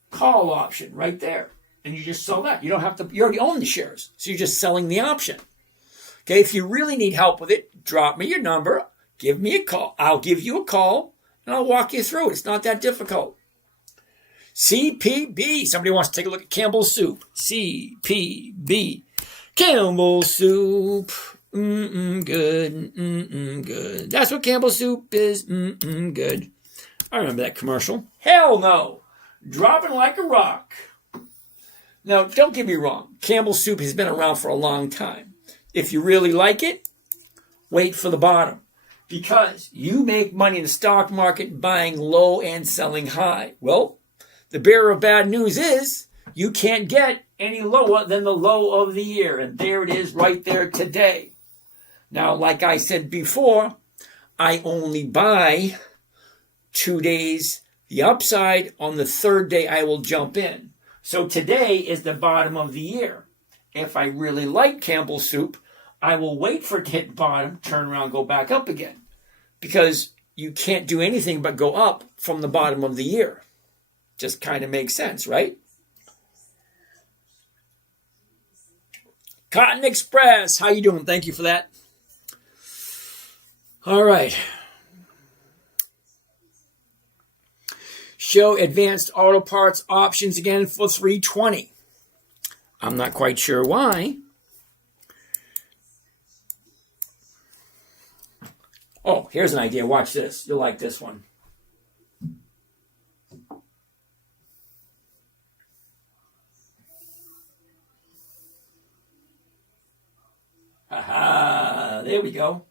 call option right there. And you just sell that. You don't have to, you already own the shares. So you're just selling the option. Okay? If you really need help with it, drop me your number. Give me a call. I'll give you a call and I'll walk you through it. It's not that difficult. CPB. Somebody wants to take a look at Campbell's Soup. CPB. Campbell's Soup. Good. Good. That's what Campbell's Soup is. Good. I remember that commercial. Hell no. Dropping like a rock. Now, don't get me wrong. Campbell's Soup has been around for a long time. If you really like it, wait for the bottom. Because you make money in the stock market buying low and selling high. Well, the bearer of bad news is you can't get any lower than the low of the year. And there it is right there today. Now, like I said before, I only buy 2 days. The upside, on the 3rd day, I will jump in. So today is the bottom of the year. If I really like Campbell's Soup, I will wait for it to hit bottom, turn around, go back up again. Because you can't do anything but go up from the bottom of the year. Just kind of makes sense, right? Cotton Express, how you doing? Thank you for that. All right. Show advanced auto parts options again for $320. I'm not quite sure why. Oh, here's an idea. Watch this. You'll like this one. Aha, there we go.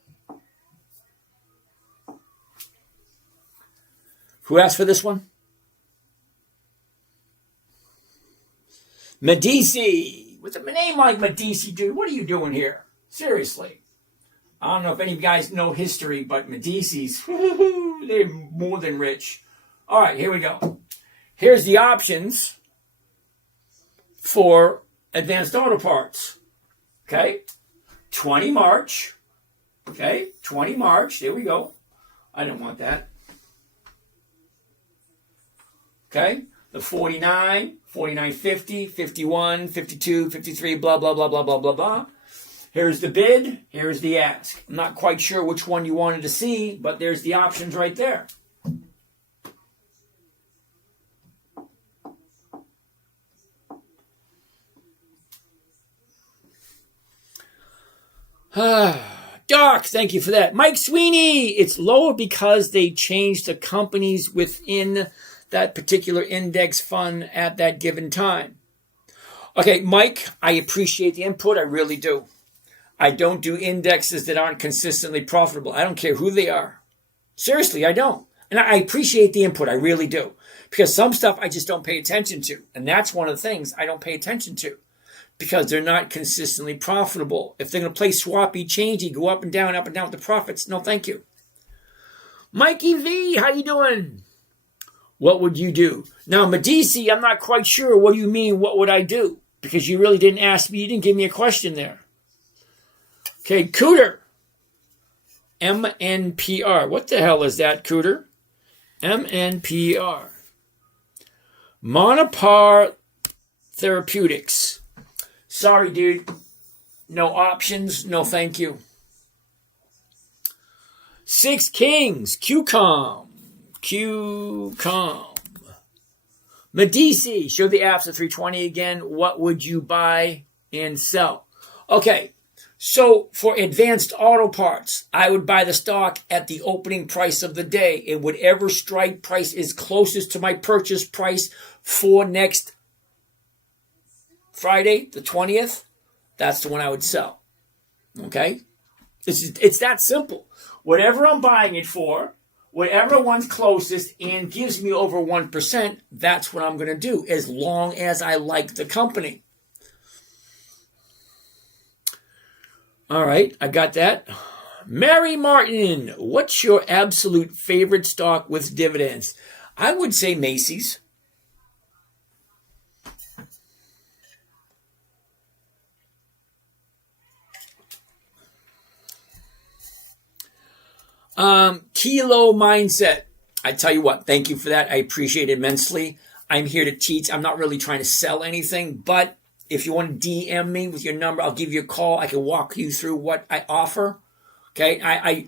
Who asked for this one? Medici. With a name like Medici, dude, what are you doing here? Seriously. I don't know if any of you guys know history, but Medici's, they're more than rich. All right, here we go. Here's the options for Advanced Auto Parts. Okay? 20 March. Okay? 20 March. There we go. I didn't want that. Okay? The 49, 49.50, 51, 52, 53, blah, blah, blah, blah, blah, blah, blah. Here's the bid. Here's the ask. I'm not quite sure which one you wanted to see, but there's the options right there. Doc, thank you for that. Mike Sweeney, it's lower because they changed the companies within that particular index fund at that given time. Okay, Mike, I appreciate the input. I really do. I don't do indexes that aren't consistently profitable. I don't care who they are. Seriously, I don't. And I appreciate the input. I really do. Because some stuff I just don't pay attention to. And that's one of the things I don't pay attention to. Because they're not consistently profitable. If they're going to play swappy, changey, go up and down with the profits, no thank you. Mikey V, how you doing? What would you do? Now, Medici, I'm not quite sure. What do you mean, what would I do? Because you really didn't ask me. You didn't give me a question there. Okay, Cooter. MNPR. What the hell is that, Cooter? MNPR. Monopar Therapeutics. Sorry, dude. No options. No thank you. Six Kings. QCOM. Medici. Show the apps at 320 again. What would you buy and sell? Okay. So for Advanced Auto Parts, I would buy the stock at the opening price of the day. And whatever strike price is closest to my purchase price for next Friday, the 20th, that's the one I would sell. Okay? It's that simple. Whatever I'm buying it for, whatever one's closest and gives me over 1%, that's what I'm going to do, as long as I like the company. All right, I got that. Mary Martin, what's your absolute favorite stock with dividends? I would say Macy's. Kilo Mindset. I tell you what, thank you for that. I appreciate it immensely. I'm here to teach. I'm not really trying to sell anything, but if you want to DM me with your number, I'll give you a call. I can walk you through what I offer. Okay. I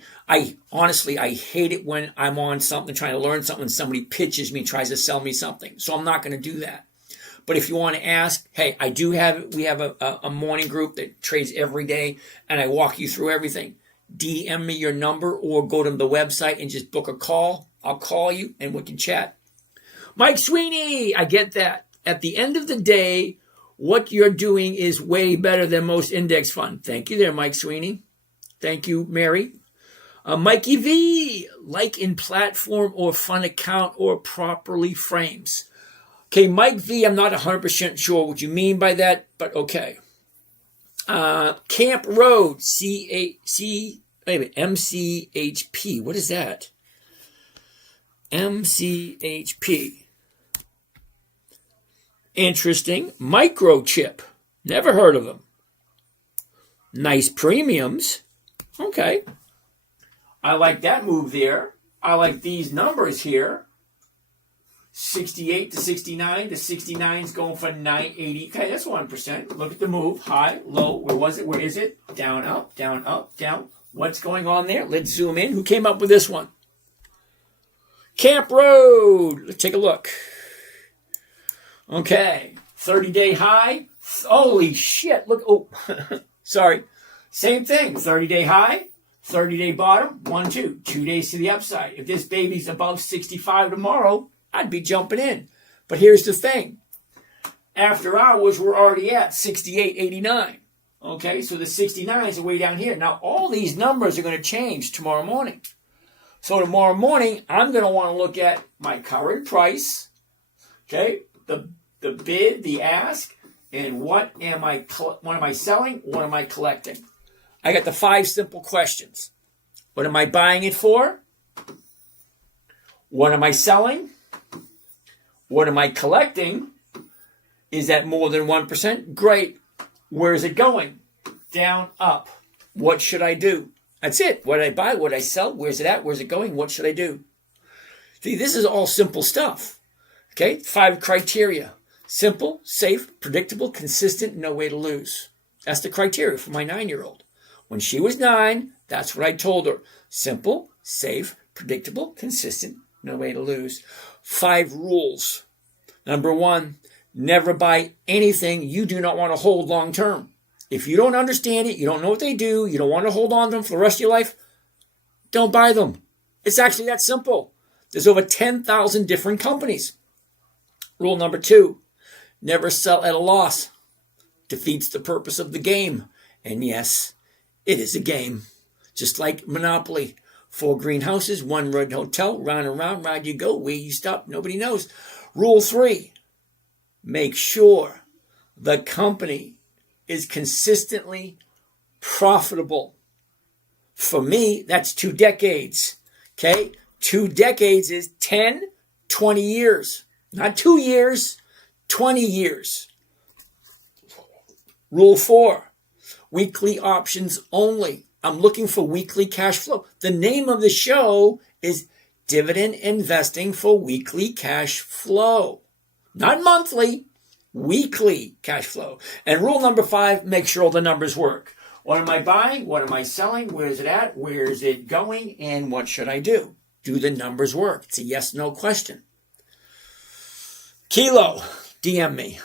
honestly, I hate it when I'm on something, trying to learn something, and somebody pitches me, tries to sell me something. So I'm not going to do that. But if you want to ask, hey, we have a morning group that trades every day, and I walk you through everything. DM me your number or go to the website and just book a call. I'll call you and we can chat. Mike Sweeney, I get that. At the end of the day, what you're doing is way better than most index fund. Thank you there, Mike Sweeney. Thank you, Mary. Mikey V, like in platform or fund account or properly frames. Okay, Mike V, I'm not 100% sure what you mean by that, but okay. Camp Road, MCHP. What is that? MCHP. Interesting. Microchip. Never heard of them. Nice premiums. Okay. I like that move there. I like these numbers here. 68 to 69. The 69 is going for 980. Okay, that's 1%. Look at the move. High, low. Where was it? Where is it? Down, up, down, up, down. What's going on there? Let's zoom in. Who came up with this one? Camp Road. Let's take a look. Okay. 30-day high. Holy shit. Look. Oh, sorry. Same thing. 30-day high. 30-day bottom. 1, 2. 2 days to the upside. If this baby's above 65 tomorrow, I'd be jumping in. But here's the thing. After hours, we're already at 68.89. Okay, so the 69s are way down here. Now, all these numbers are going to change tomorrow morning. So tomorrow morning, I'm going to want to look at my current price, okay, the bid, the ask, and what am I selling? What am I collecting? I got the 5 simple questions. What am I buying it for? What am I selling? What am I collecting? Is that more than 1%? Great. Where is it going? Down, up. What should I do? That's it. What did I buy? What did I sell? Where's it at? Where's it going? What should I do? See, this is all simple stuff. Okay? 5 criteria. Simple, safe, predictable, consistent, no way to lose. That's the criteria for my 9-year-old. When she was 9, that's what I told her. Simple, safe, predictable, consistent, no way to lose. 5 rules. Number 1, never buy anything you do not want to hold long term. If you don't understand it, you don't know what they do, you don't want to hold on to them for the rest of your life, don't buy them. It's actually that simple. There's over 10,000 different companies. Rule number 2, never sell at a loss. Defeats the purpose of the game. And yes, it is a game. Just like Monopoly. 4 greenhouses, 1 red hotel, round and round, round you go. Where you stop, nobody knows. Rule 3, make sure the company is consistently profitable. For me, that's 2 decades. Okay? 2 decades is 10, 20 years. Not 2 years, 20 years. Rule 4, weekly options only. I'm looking for weekly cash flow. The name of the show is Dividend Investing for Weekly Cash Flow. Not monthly, weekly cash flow. And rule number 5, make sure all the numbers work. What am I buying? What am I selling? Where is it at? Where is it going? And what should I do? Do the numbers work? It's a yes-no question. Kilo, DM me.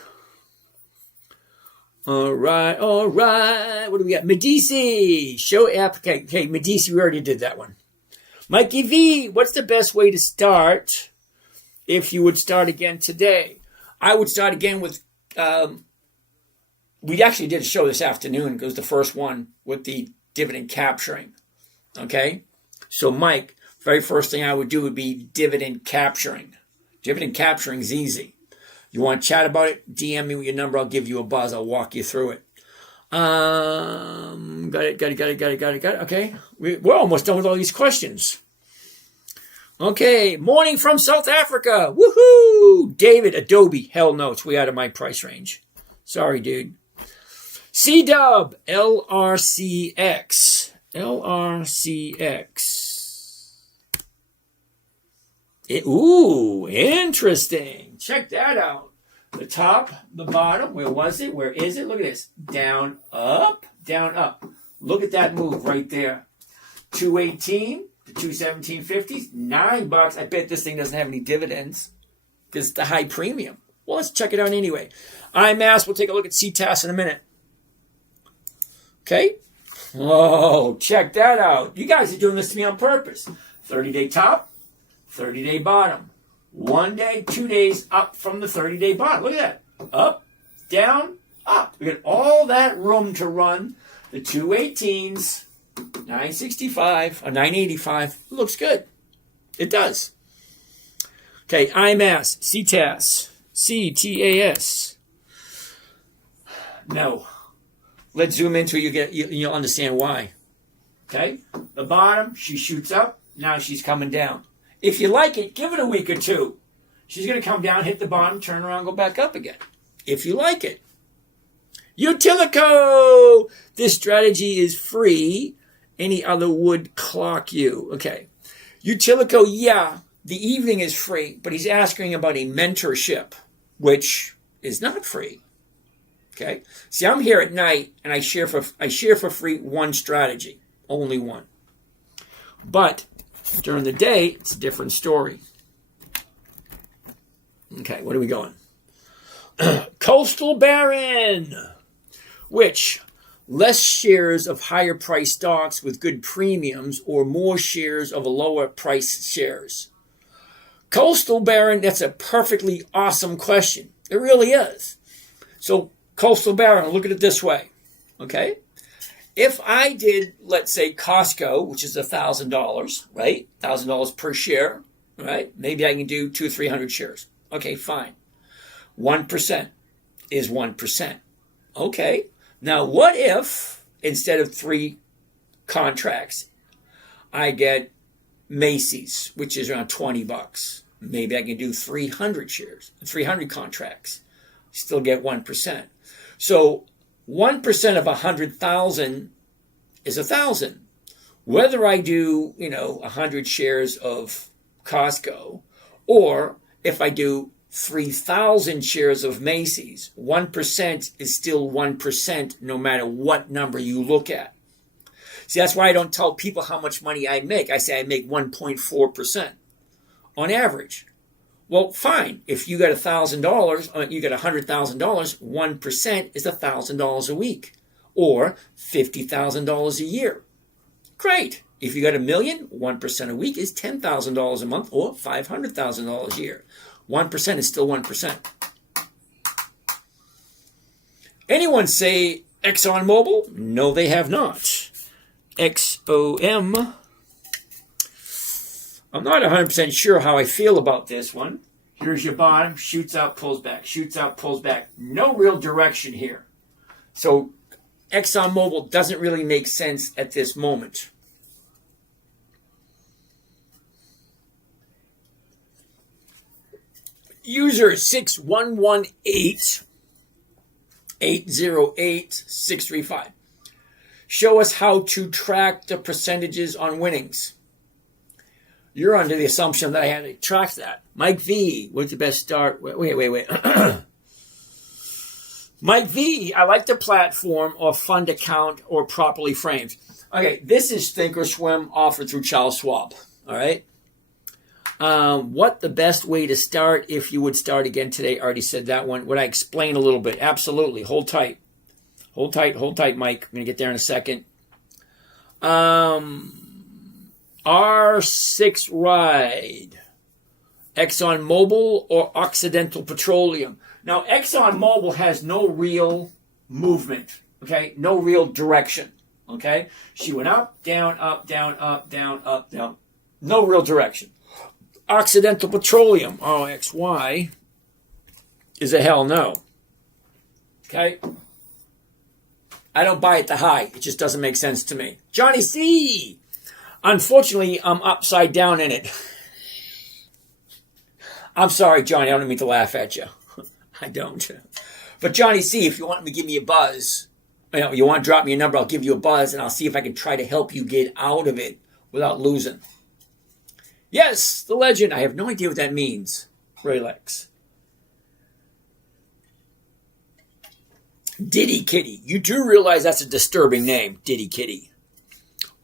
All right. What do we got? Medici, show app. Okay, Medici, we already did that one. Mikey V, what's the best way to start if you would start again today? I would start again with, we actually did a show this afternoon. It was the first one with the dividend capturing. Okay? So, Mike, very first thing I would do would be dividend capturing. Dividend capturing is easy. You want to chat about it? DM me with your number. I'll give you a buzz. I'll walk you through it. Got it. Okay. We're almost done with all these questions. Okay. Morning from South Africa. Woohoo! David, Adobe. Hell no. It's way out of my price range. Sorry, dude. C-Dub. LRCX. Ooh, interesting. Check that out. The top, the bottom. Where was it? Where is it? Look at this. Down, up, down, up. Look at that move right there. 218 to 217.50. $9. I bet this thing doesn't have any dividends because it's the high premium. Well, let's check it out anyway. IMAS, we'll take a look at CTAS in a minute. Okay. Oh, check that out. You guys are doing this to me on purpose. 30-day top, 30-day bottom. 1 day, 2 days up from the 30-day bottom. Look at that. Up, down, up. We got all that room to run. The 218s, 965 or 985. Looks good. It does. Okay, IMAS, CTAS, CTAS. No. Let's zoom into it. You'll understand why. Okay? The bottom, she shoots up. Now she's coming down. If you like it, give it a week or 2. She's going to come down, hit the bottom, turn around, go back up again. If you like it. Utilico! This strategy is free. Any other would clock you. Okay. Utilico, yeah, the evening is free, but he's asking about a mentorship, which is not free. Okay? See, I'm here at night, and I share for free one strategy. Only one. But during the day, it's a different story. Okay, what are we going? Coastal Baron, which less shares of higher price stocks with good premiums or more shares of a lower price shares? Coastal Baron, that's a perfectly awesome question. It really is. So, Coastal Baron, look at it this way. Okay? If I did, let's say, Costco, which is $1,000, right? $1,000 per share, right? Maybe I can do 200 or 300 shares. Okay, fine. 1% is 1%. Okay. Now, what if, instead of 3 contracts, I get Macy's, which is around $20? Maybe I can do 300 shares, 300 contracts. still get 1%. So 1% of 100,000 is 1,000. Whether I do, 100 shares of Costco, or if I do 3,000 shares of Macy's, 1% is still 1% no matter what number you look at. See, that's why I don't tell people how much money I make. I say I make 1.4% on average. Well, fine. If you got $1,000, you got $100,000, 1% is $1,000 a week, or $50,000 a year. Great. If you got $1 million, 1% a week is $10,000 a month, or $500,000 a year. 1% is still 1%. Anyone say ExxonMobil? No, they have not. XOM. I'm not 100% sure how I feel about this one. Here's your bottom, shoots out, pulls back, shoots out, pulls back. No real direction here. So ExxonMobil doesn't really make sense at this moment. User 6118-808-635. Show us how to track the percentages on winnings. You're under the assumption that I had to track that. Mike V, what's the best start? Wait. Mike V, I like the platform or fund account or properly framed. Okay, this is Thinkorswim offered through Charles Schwab. All right. What the best way to start if you would start again today? I already said that one. Would I explain a little bit? Absolutely. Hold tight. Hold tight, Mike. I'm going to get there in a second. R6 Ride. ExxonMobil or Occidental Petroleum. Now, ExxonMobil has no real movement, okay? No real direction, okay? She went up, down, up, down, up, down, up, down. No real direction. Occidental Petroleum, OXY, is a hell no. Okay? I don't buy it the high. It just doesn't make sense to me. Johnny C. Unfortunately, I'm upside down in it. I'm sorry, Johnny. I don't mean to laugh at you. I don't. But Johnny C., if you want me to give me a buzz, you want to drop me a number, I'll give you a buzz, and I'll see if I can try to help you get out of it without losing. Yes, the legend. I have no idea what that means. Rolex. Diddy Kitty. You do realize that's a disturbing name, Diddy Kitty.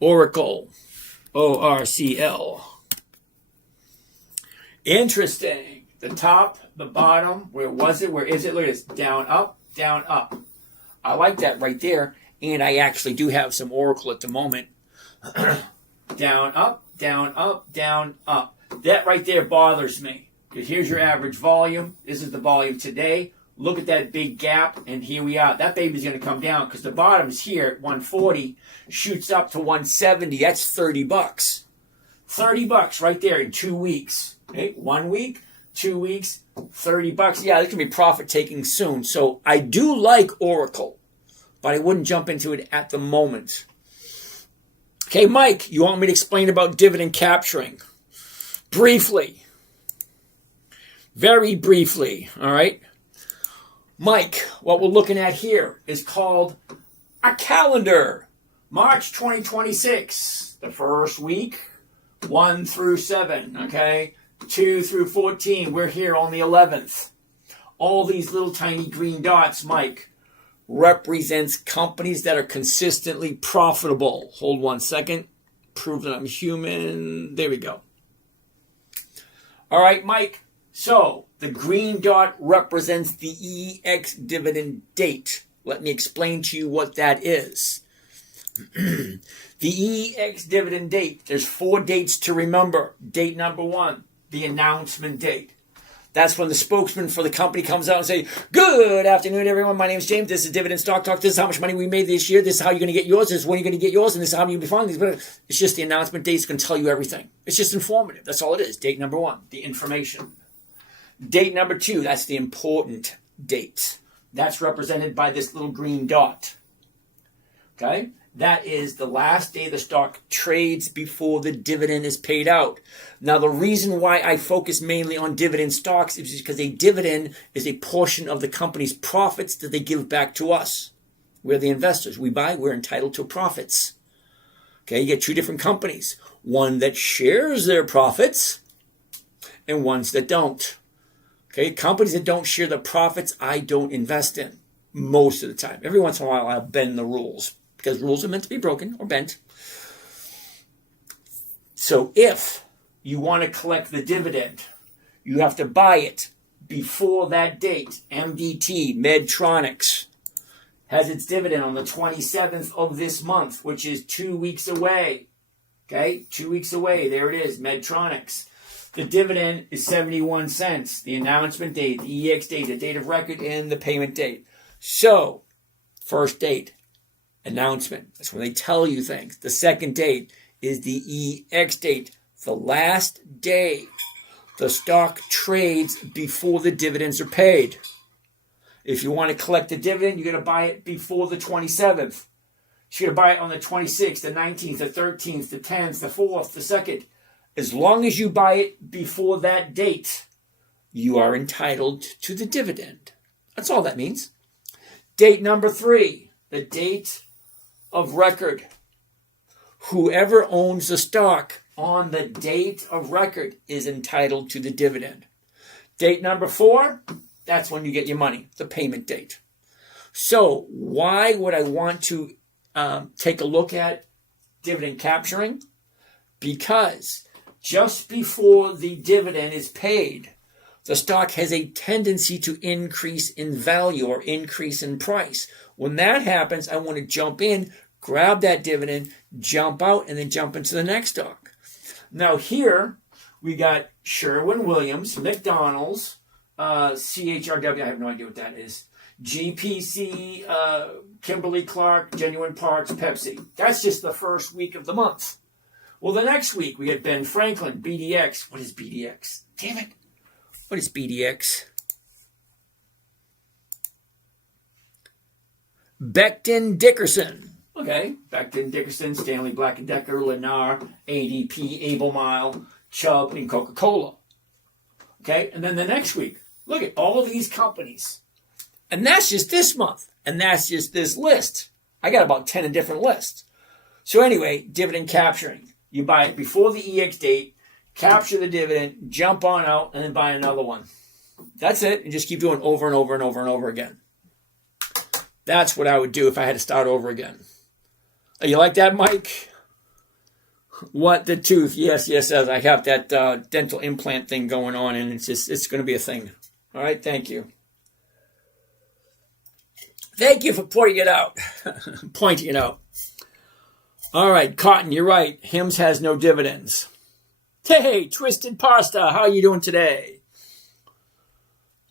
Oracle. ORCL. Interesting. The top, the bottom, where was it? Where is it? Look at this. Down, up, down, up. I like that right there. And I actually do have some Oracle at the moment. Down, up, down, up, down, up. That right there bothers me. Because here's your average volume. This is the volume today. Look at that big gap, and here we are. That baby's going to come down because the bottom is here at 140, shoots up to 170. That's $30. $30 right there in 2 weeks. Okay, 1 week, 2 weeks, $30. Yeah, this can be profit taking soon. So I do like Oracle, but I wouldn't jump into it at the moment. Okay, Mike, you want me to explain about dividend capturing? Briefly. Very briefly, all right? Mike, what we're looking at here is called a calendar. March 2026, the first week, 1 through 7, okay? 2 through 14, we're here on the 11th. All these little tiny green dots, Mike, represents companies that are consistently profitable. Hold 1 second. Prove that I'm human. There we go. All right, Mike. So, the green dot represents the EX dividend date. Let me explain to you what that is. The EX dividend date, there's 4 dates to remember. Date number 1, the announcement date. That's when the spokesman for the company comes out and say, good afternoon, everyone. My name is James. This is Dividend Stock Talk. This is how much money we made this year. This is how you're going to get yours. This is when you're going to get yours. And this is how you'll be finding these. It's just the announcement date. It's going to tell you everything. It's just informative. That's all it is. Date number 1, the information. Date number 2, that's the important date. That's represented by this little green dot. Okay? That is the last day the stock trades before the dividend is paid out. Now, the reason why I focus mainly on dividend stocks is because a dividend is a portion of the company's profits that they give back to us. We're the investors. We're entitled to profits. Okay, you get two different companies. One that shares their profits and ones that don't. Okay, companies that don't share the profits, I don't invest in most of the time. Every once in a while, I'll bend the rules because rules are meant to be broken or bent. So if you want to collect the dividend, you have to buy it before that date. MDT, Medtronics, has its dividend on the 27th of this month, which is 2 weeks away. Okay, 2 weeks away. There it is, Medtronics. The dividend is 71 cents. The announcement date, the EX date, the date of record, and the payment date. So, first date, announcement. That's when they tell you things. The second date is the EX date, the last day the stock trades before the dividends are paid. If you want to collect the dividend, you're going to buy it before the 27th. You're going to buy it on the 26th, the 19th, the 13th, the 10th, the 4th, the 2nd. As long as you buy it before that date, you are entitled to the dividend. That's all that means. Date number 3, the date of record. Whoever owns the stock on the date of record is entitled to the dividend. Date number 4, that's when you get your money, the payment date. So why would I want to take a look at dividend capturing? Because just before the dividend is paid, the stock has a tendency to increase in value or increase in price. When that happens, I want to jump in, grab that dividend, jump out, and then jump into the next stock. Now here, we got Sherwin-Williams, McDonald's, CHRW, I have no idea what that is, GPC, Kimberly-Clark, Genuine Parts, Pepsi. That's just the first week of the month. Well, the next week, we get Ben Franklin, BDX. What is BDX? Damn it. What is BDX? Becton Dickerson. Okay, Becton Dickerson, Stanley Black & Decker, Lennar, ADP, Albemarle, Chubb, and Coca-Cola. Okay, and then the next week, look at all of these companies. And that's just this month. And that's just this list. I got about 10 different lists. So anyway, dividend capturing. You buy it before the EX date, capture the dividend, jump on out, and then buy another one. That's it. And just keep doing over and over and over and over again. That's what I would do if I had to start over again. You like that, Mike? What the tooth? Yes, I have that dental implant thing going on, and it's going to be a thing. All right, thank you. Thank you for pointing it out. Pointing it out. All right, Cotton, you're right. Hims has no dividends. Hey, Twisted Pasta, how are you doing today?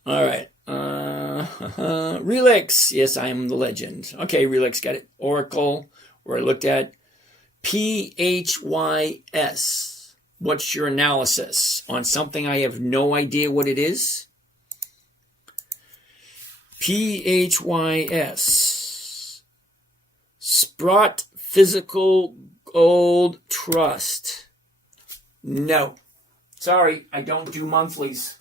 All right. Relix. Yes, I am the legend. Okay, Relix, got it. Oracle, where I looked at PHYS. What's your analysis on something I have no idea what it is? PHYS. Sprott Physical Gold Trust. No. Sorry, I don't do monthlies.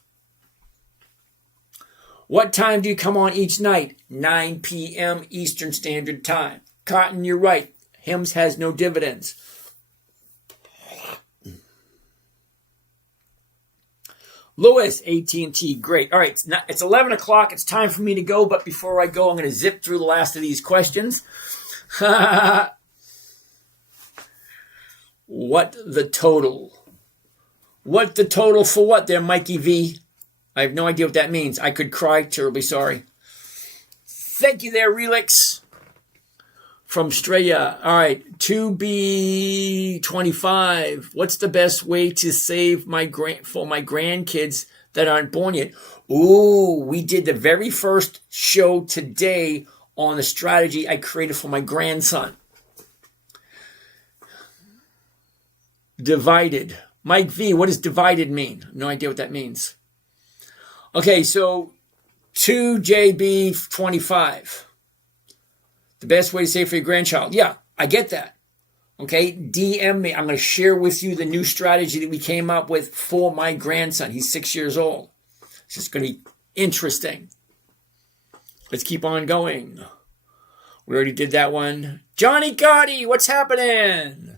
What time do you come on each night? 9 p.m. Eastern Standard Time. Cotton, you're right. Hims has no dividends. Lewis, AT&T, great. All right, it's 11 o'clock. It's time for me to go, but before I go, I'm going to zip through the last of these questions. What the total? What the total for what there, Mikey V? I have no idea what that means. I could cry. Terribly sorry. Thank you there, Relix. From Straya. All right, 2B25. What's the best way to save for my grandkids that aren't born yet? Ooh, we did the very first show today on the strategy I created for my grandson. Divided. Mike V, what does divided mean? No idea what that means. Okay, so 2JB25. The best way to save for your grandchild. Yeah, I get that. Okay, DM me. I'm going to share with you the new strategy that we came up with for my grandson. He's 6 years old. It's just going to be interesting. Let's keep on going. We already did that one. Johnny Gotti, what's happening?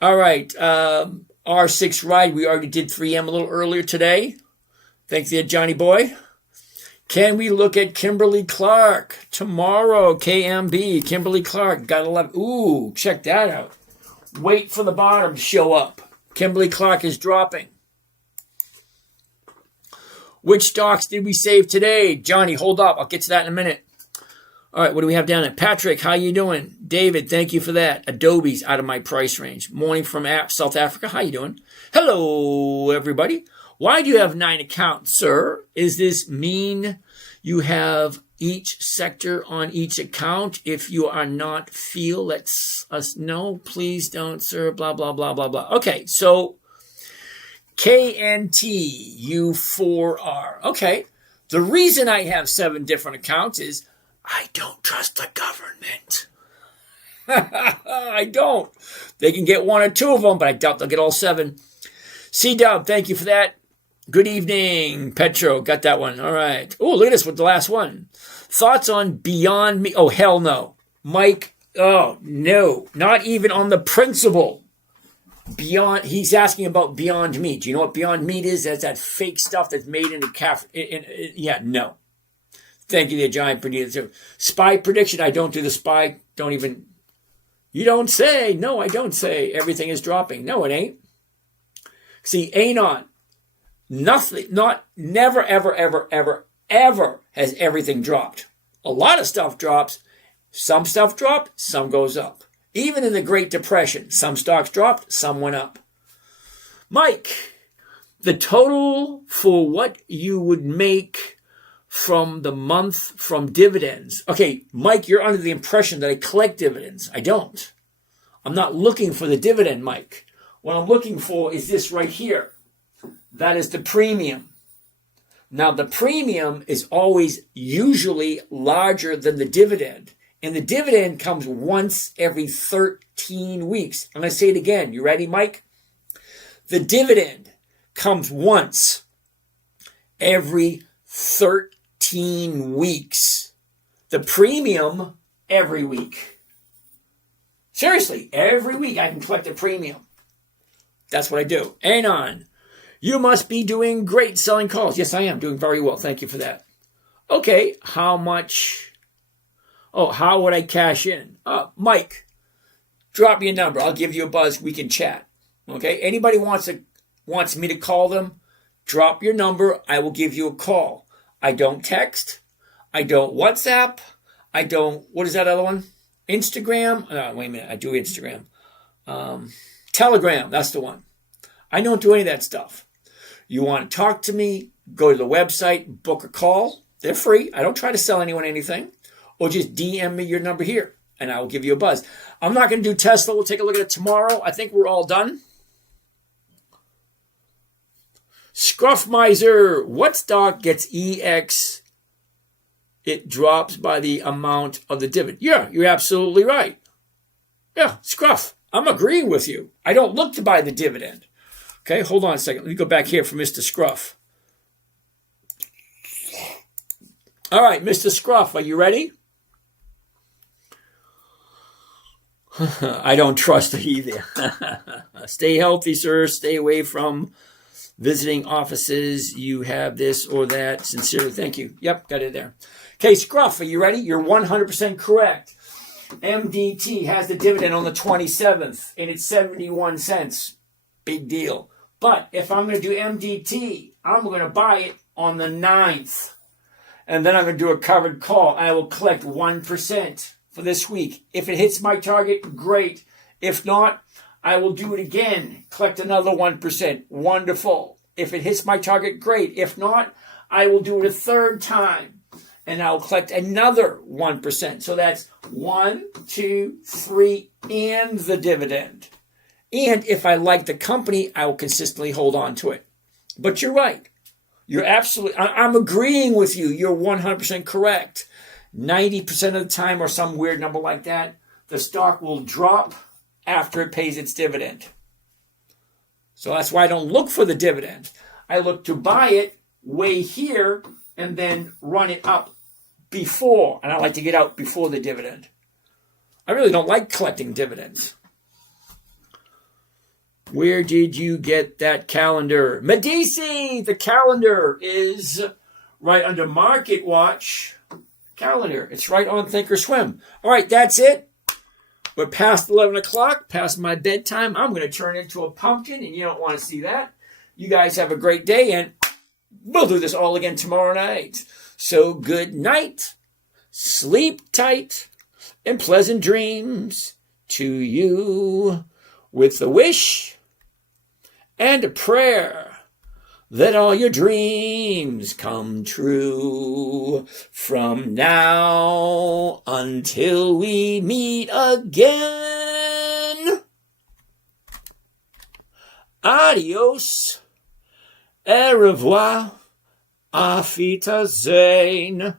All right, R6 ride. We already did 3M a little earlier today. Thanks there, Johnny boy. Can we look at Kimberly Clark tomorrow? KMB, Kimberly Clark, got 11. Ooh, check that out. Wait for the bottom to show up. Kimberly Clark is dropping. Which stocks did we save today? Johnny, hold up. I'll get to that in a minute. All right, what do we have down there? Patrick, how you doing? David, thank you for that. Adobe's out of my price range. Morning from South Africa. How you doing? Hello, everybody. Why do you have 9 accounts, sir? Is this mean you have each sector on each account? If you are not let us know. Please don't, sir. Blah, blah, blah, blah, blah. Okay, so KNTU4R. Okay, the reason I have 7 different accounts is I don't trust the government. I don't. They can get 1 or 2 of them, but I doubt they'll get all 7. C-Dub, thank you for that. Good evening, Petro. Got that one. All right. Oh, look at this with the last one. Thoughts on Beyond Meat? Oh, hell no. Mike, oh, no. Not even on the principle. He's asking about Beyond Meat. Do you know what Beyond Meat is? That's that fake stuff that's made in a cafe. Yeah, no. Thank you, the giant prediction. Spy prediction. I don't do the spy. Don't even. You don't say. No, I don't say. Everything is dropping. No, it ain't. See, Anon. Nothing, never, ever, ever, ever, ever has everything dropped. A lot of stuff drops. Some stuff dropped, some goes up. Even in the Great Depression, some stocks dropped, some went up. Mike, the total for what you would make from the month from dividends. Okay, Mike, you're under the impression that I collect dividends. I don't. I'm not looking for the dividend, Mike. What I'm looking for is this right here. That is the premium. Now, the premium is always usually larger than the dividend. And the dividend comes once every 13 weeks. I'm going to say it again. You ready, Mike? The dividend comes once every 13 weeks. The premium every week. Seriously, every week I can collect a premium. That's what I do. Anon. You must be doing great selling calls. Yes, I am doing very well. Thank you for that. Okay, how much? Oh, how would I cash in? Mike, drop me a number. I'll give you a buzz. We can chat. Okay, anybody wants me to call them, drop your number. I will give you a call. I don't text. I don't WhatsApp. I don't, what is that other one? Instagram? Wait a minute. I do Instagram. Telegram. That's the one. I don't do any of that stuff. You want to talk to me, go to the website, book a call. They're free. I don't try to sell anyone anything. Or just DM me your number here, and I will give you a buzz. I'm not going to do Tesla. We'll take a look at it tomorrow. I think we're all done. Scruff Miser. What stock gets EX? It drops by the amount of the dividend. Yeah, you're absolutely right. Yeah, Scruff. I'm agreeing with you. I don't look to buy the dividend. Okay, hold on a second. Let me go back here for Mr. Scruff. All right, Mr. Scruff, are you ready? I don't trust it either. Stay healthy, sir. Stay away from visiting offices. You have this or that. Sincerely, thank you. Yep, got it there. Okay, Scruff, are you ready? You're 100% correct. MDT has the dividend on the 27th, and it's 71 cents. Big deal. But if I'm going to do MDT, I'm going to buy it on the 9th. And then I'm going to do a covered call. I will collect 1% for this week. If it hits my target, great. If not, I will do it again. Collect another 1%. Wonderful. If it hits my target, great. If not, I will do it a third time. And I'll collect another 1%. So that's 1, 2, 3, and the dividend. And if I like the company, I will consistently hold on to it. But you're right. You're absolutely, I'm agreeing with you. You're 100% correct. 90% of the time, or some weird number like that, the stock will drop after it pays its dividend. So that's why I don't look for the dividend. I look to buy it way here and then run it up before. And I like to get out before the dividend. I really don't like collecting dividends. Where did you get that calendar? Medici! The calendar is right under Market Watch. Calendar. It's right on Thinkorswim. All right, that's it. We're past 11 o'clock, past my bedtime. I'm going to turn into a pumpkin, and you don't want to see that. You guys have a great day, and we'll do this all again tomorrow night. So good night, sleep tight, and pleasant dreams to you, with a wish and a prayer that all your dreams come true. From now until we meet again. Adios. Au revoir. Auf Wiedersehen.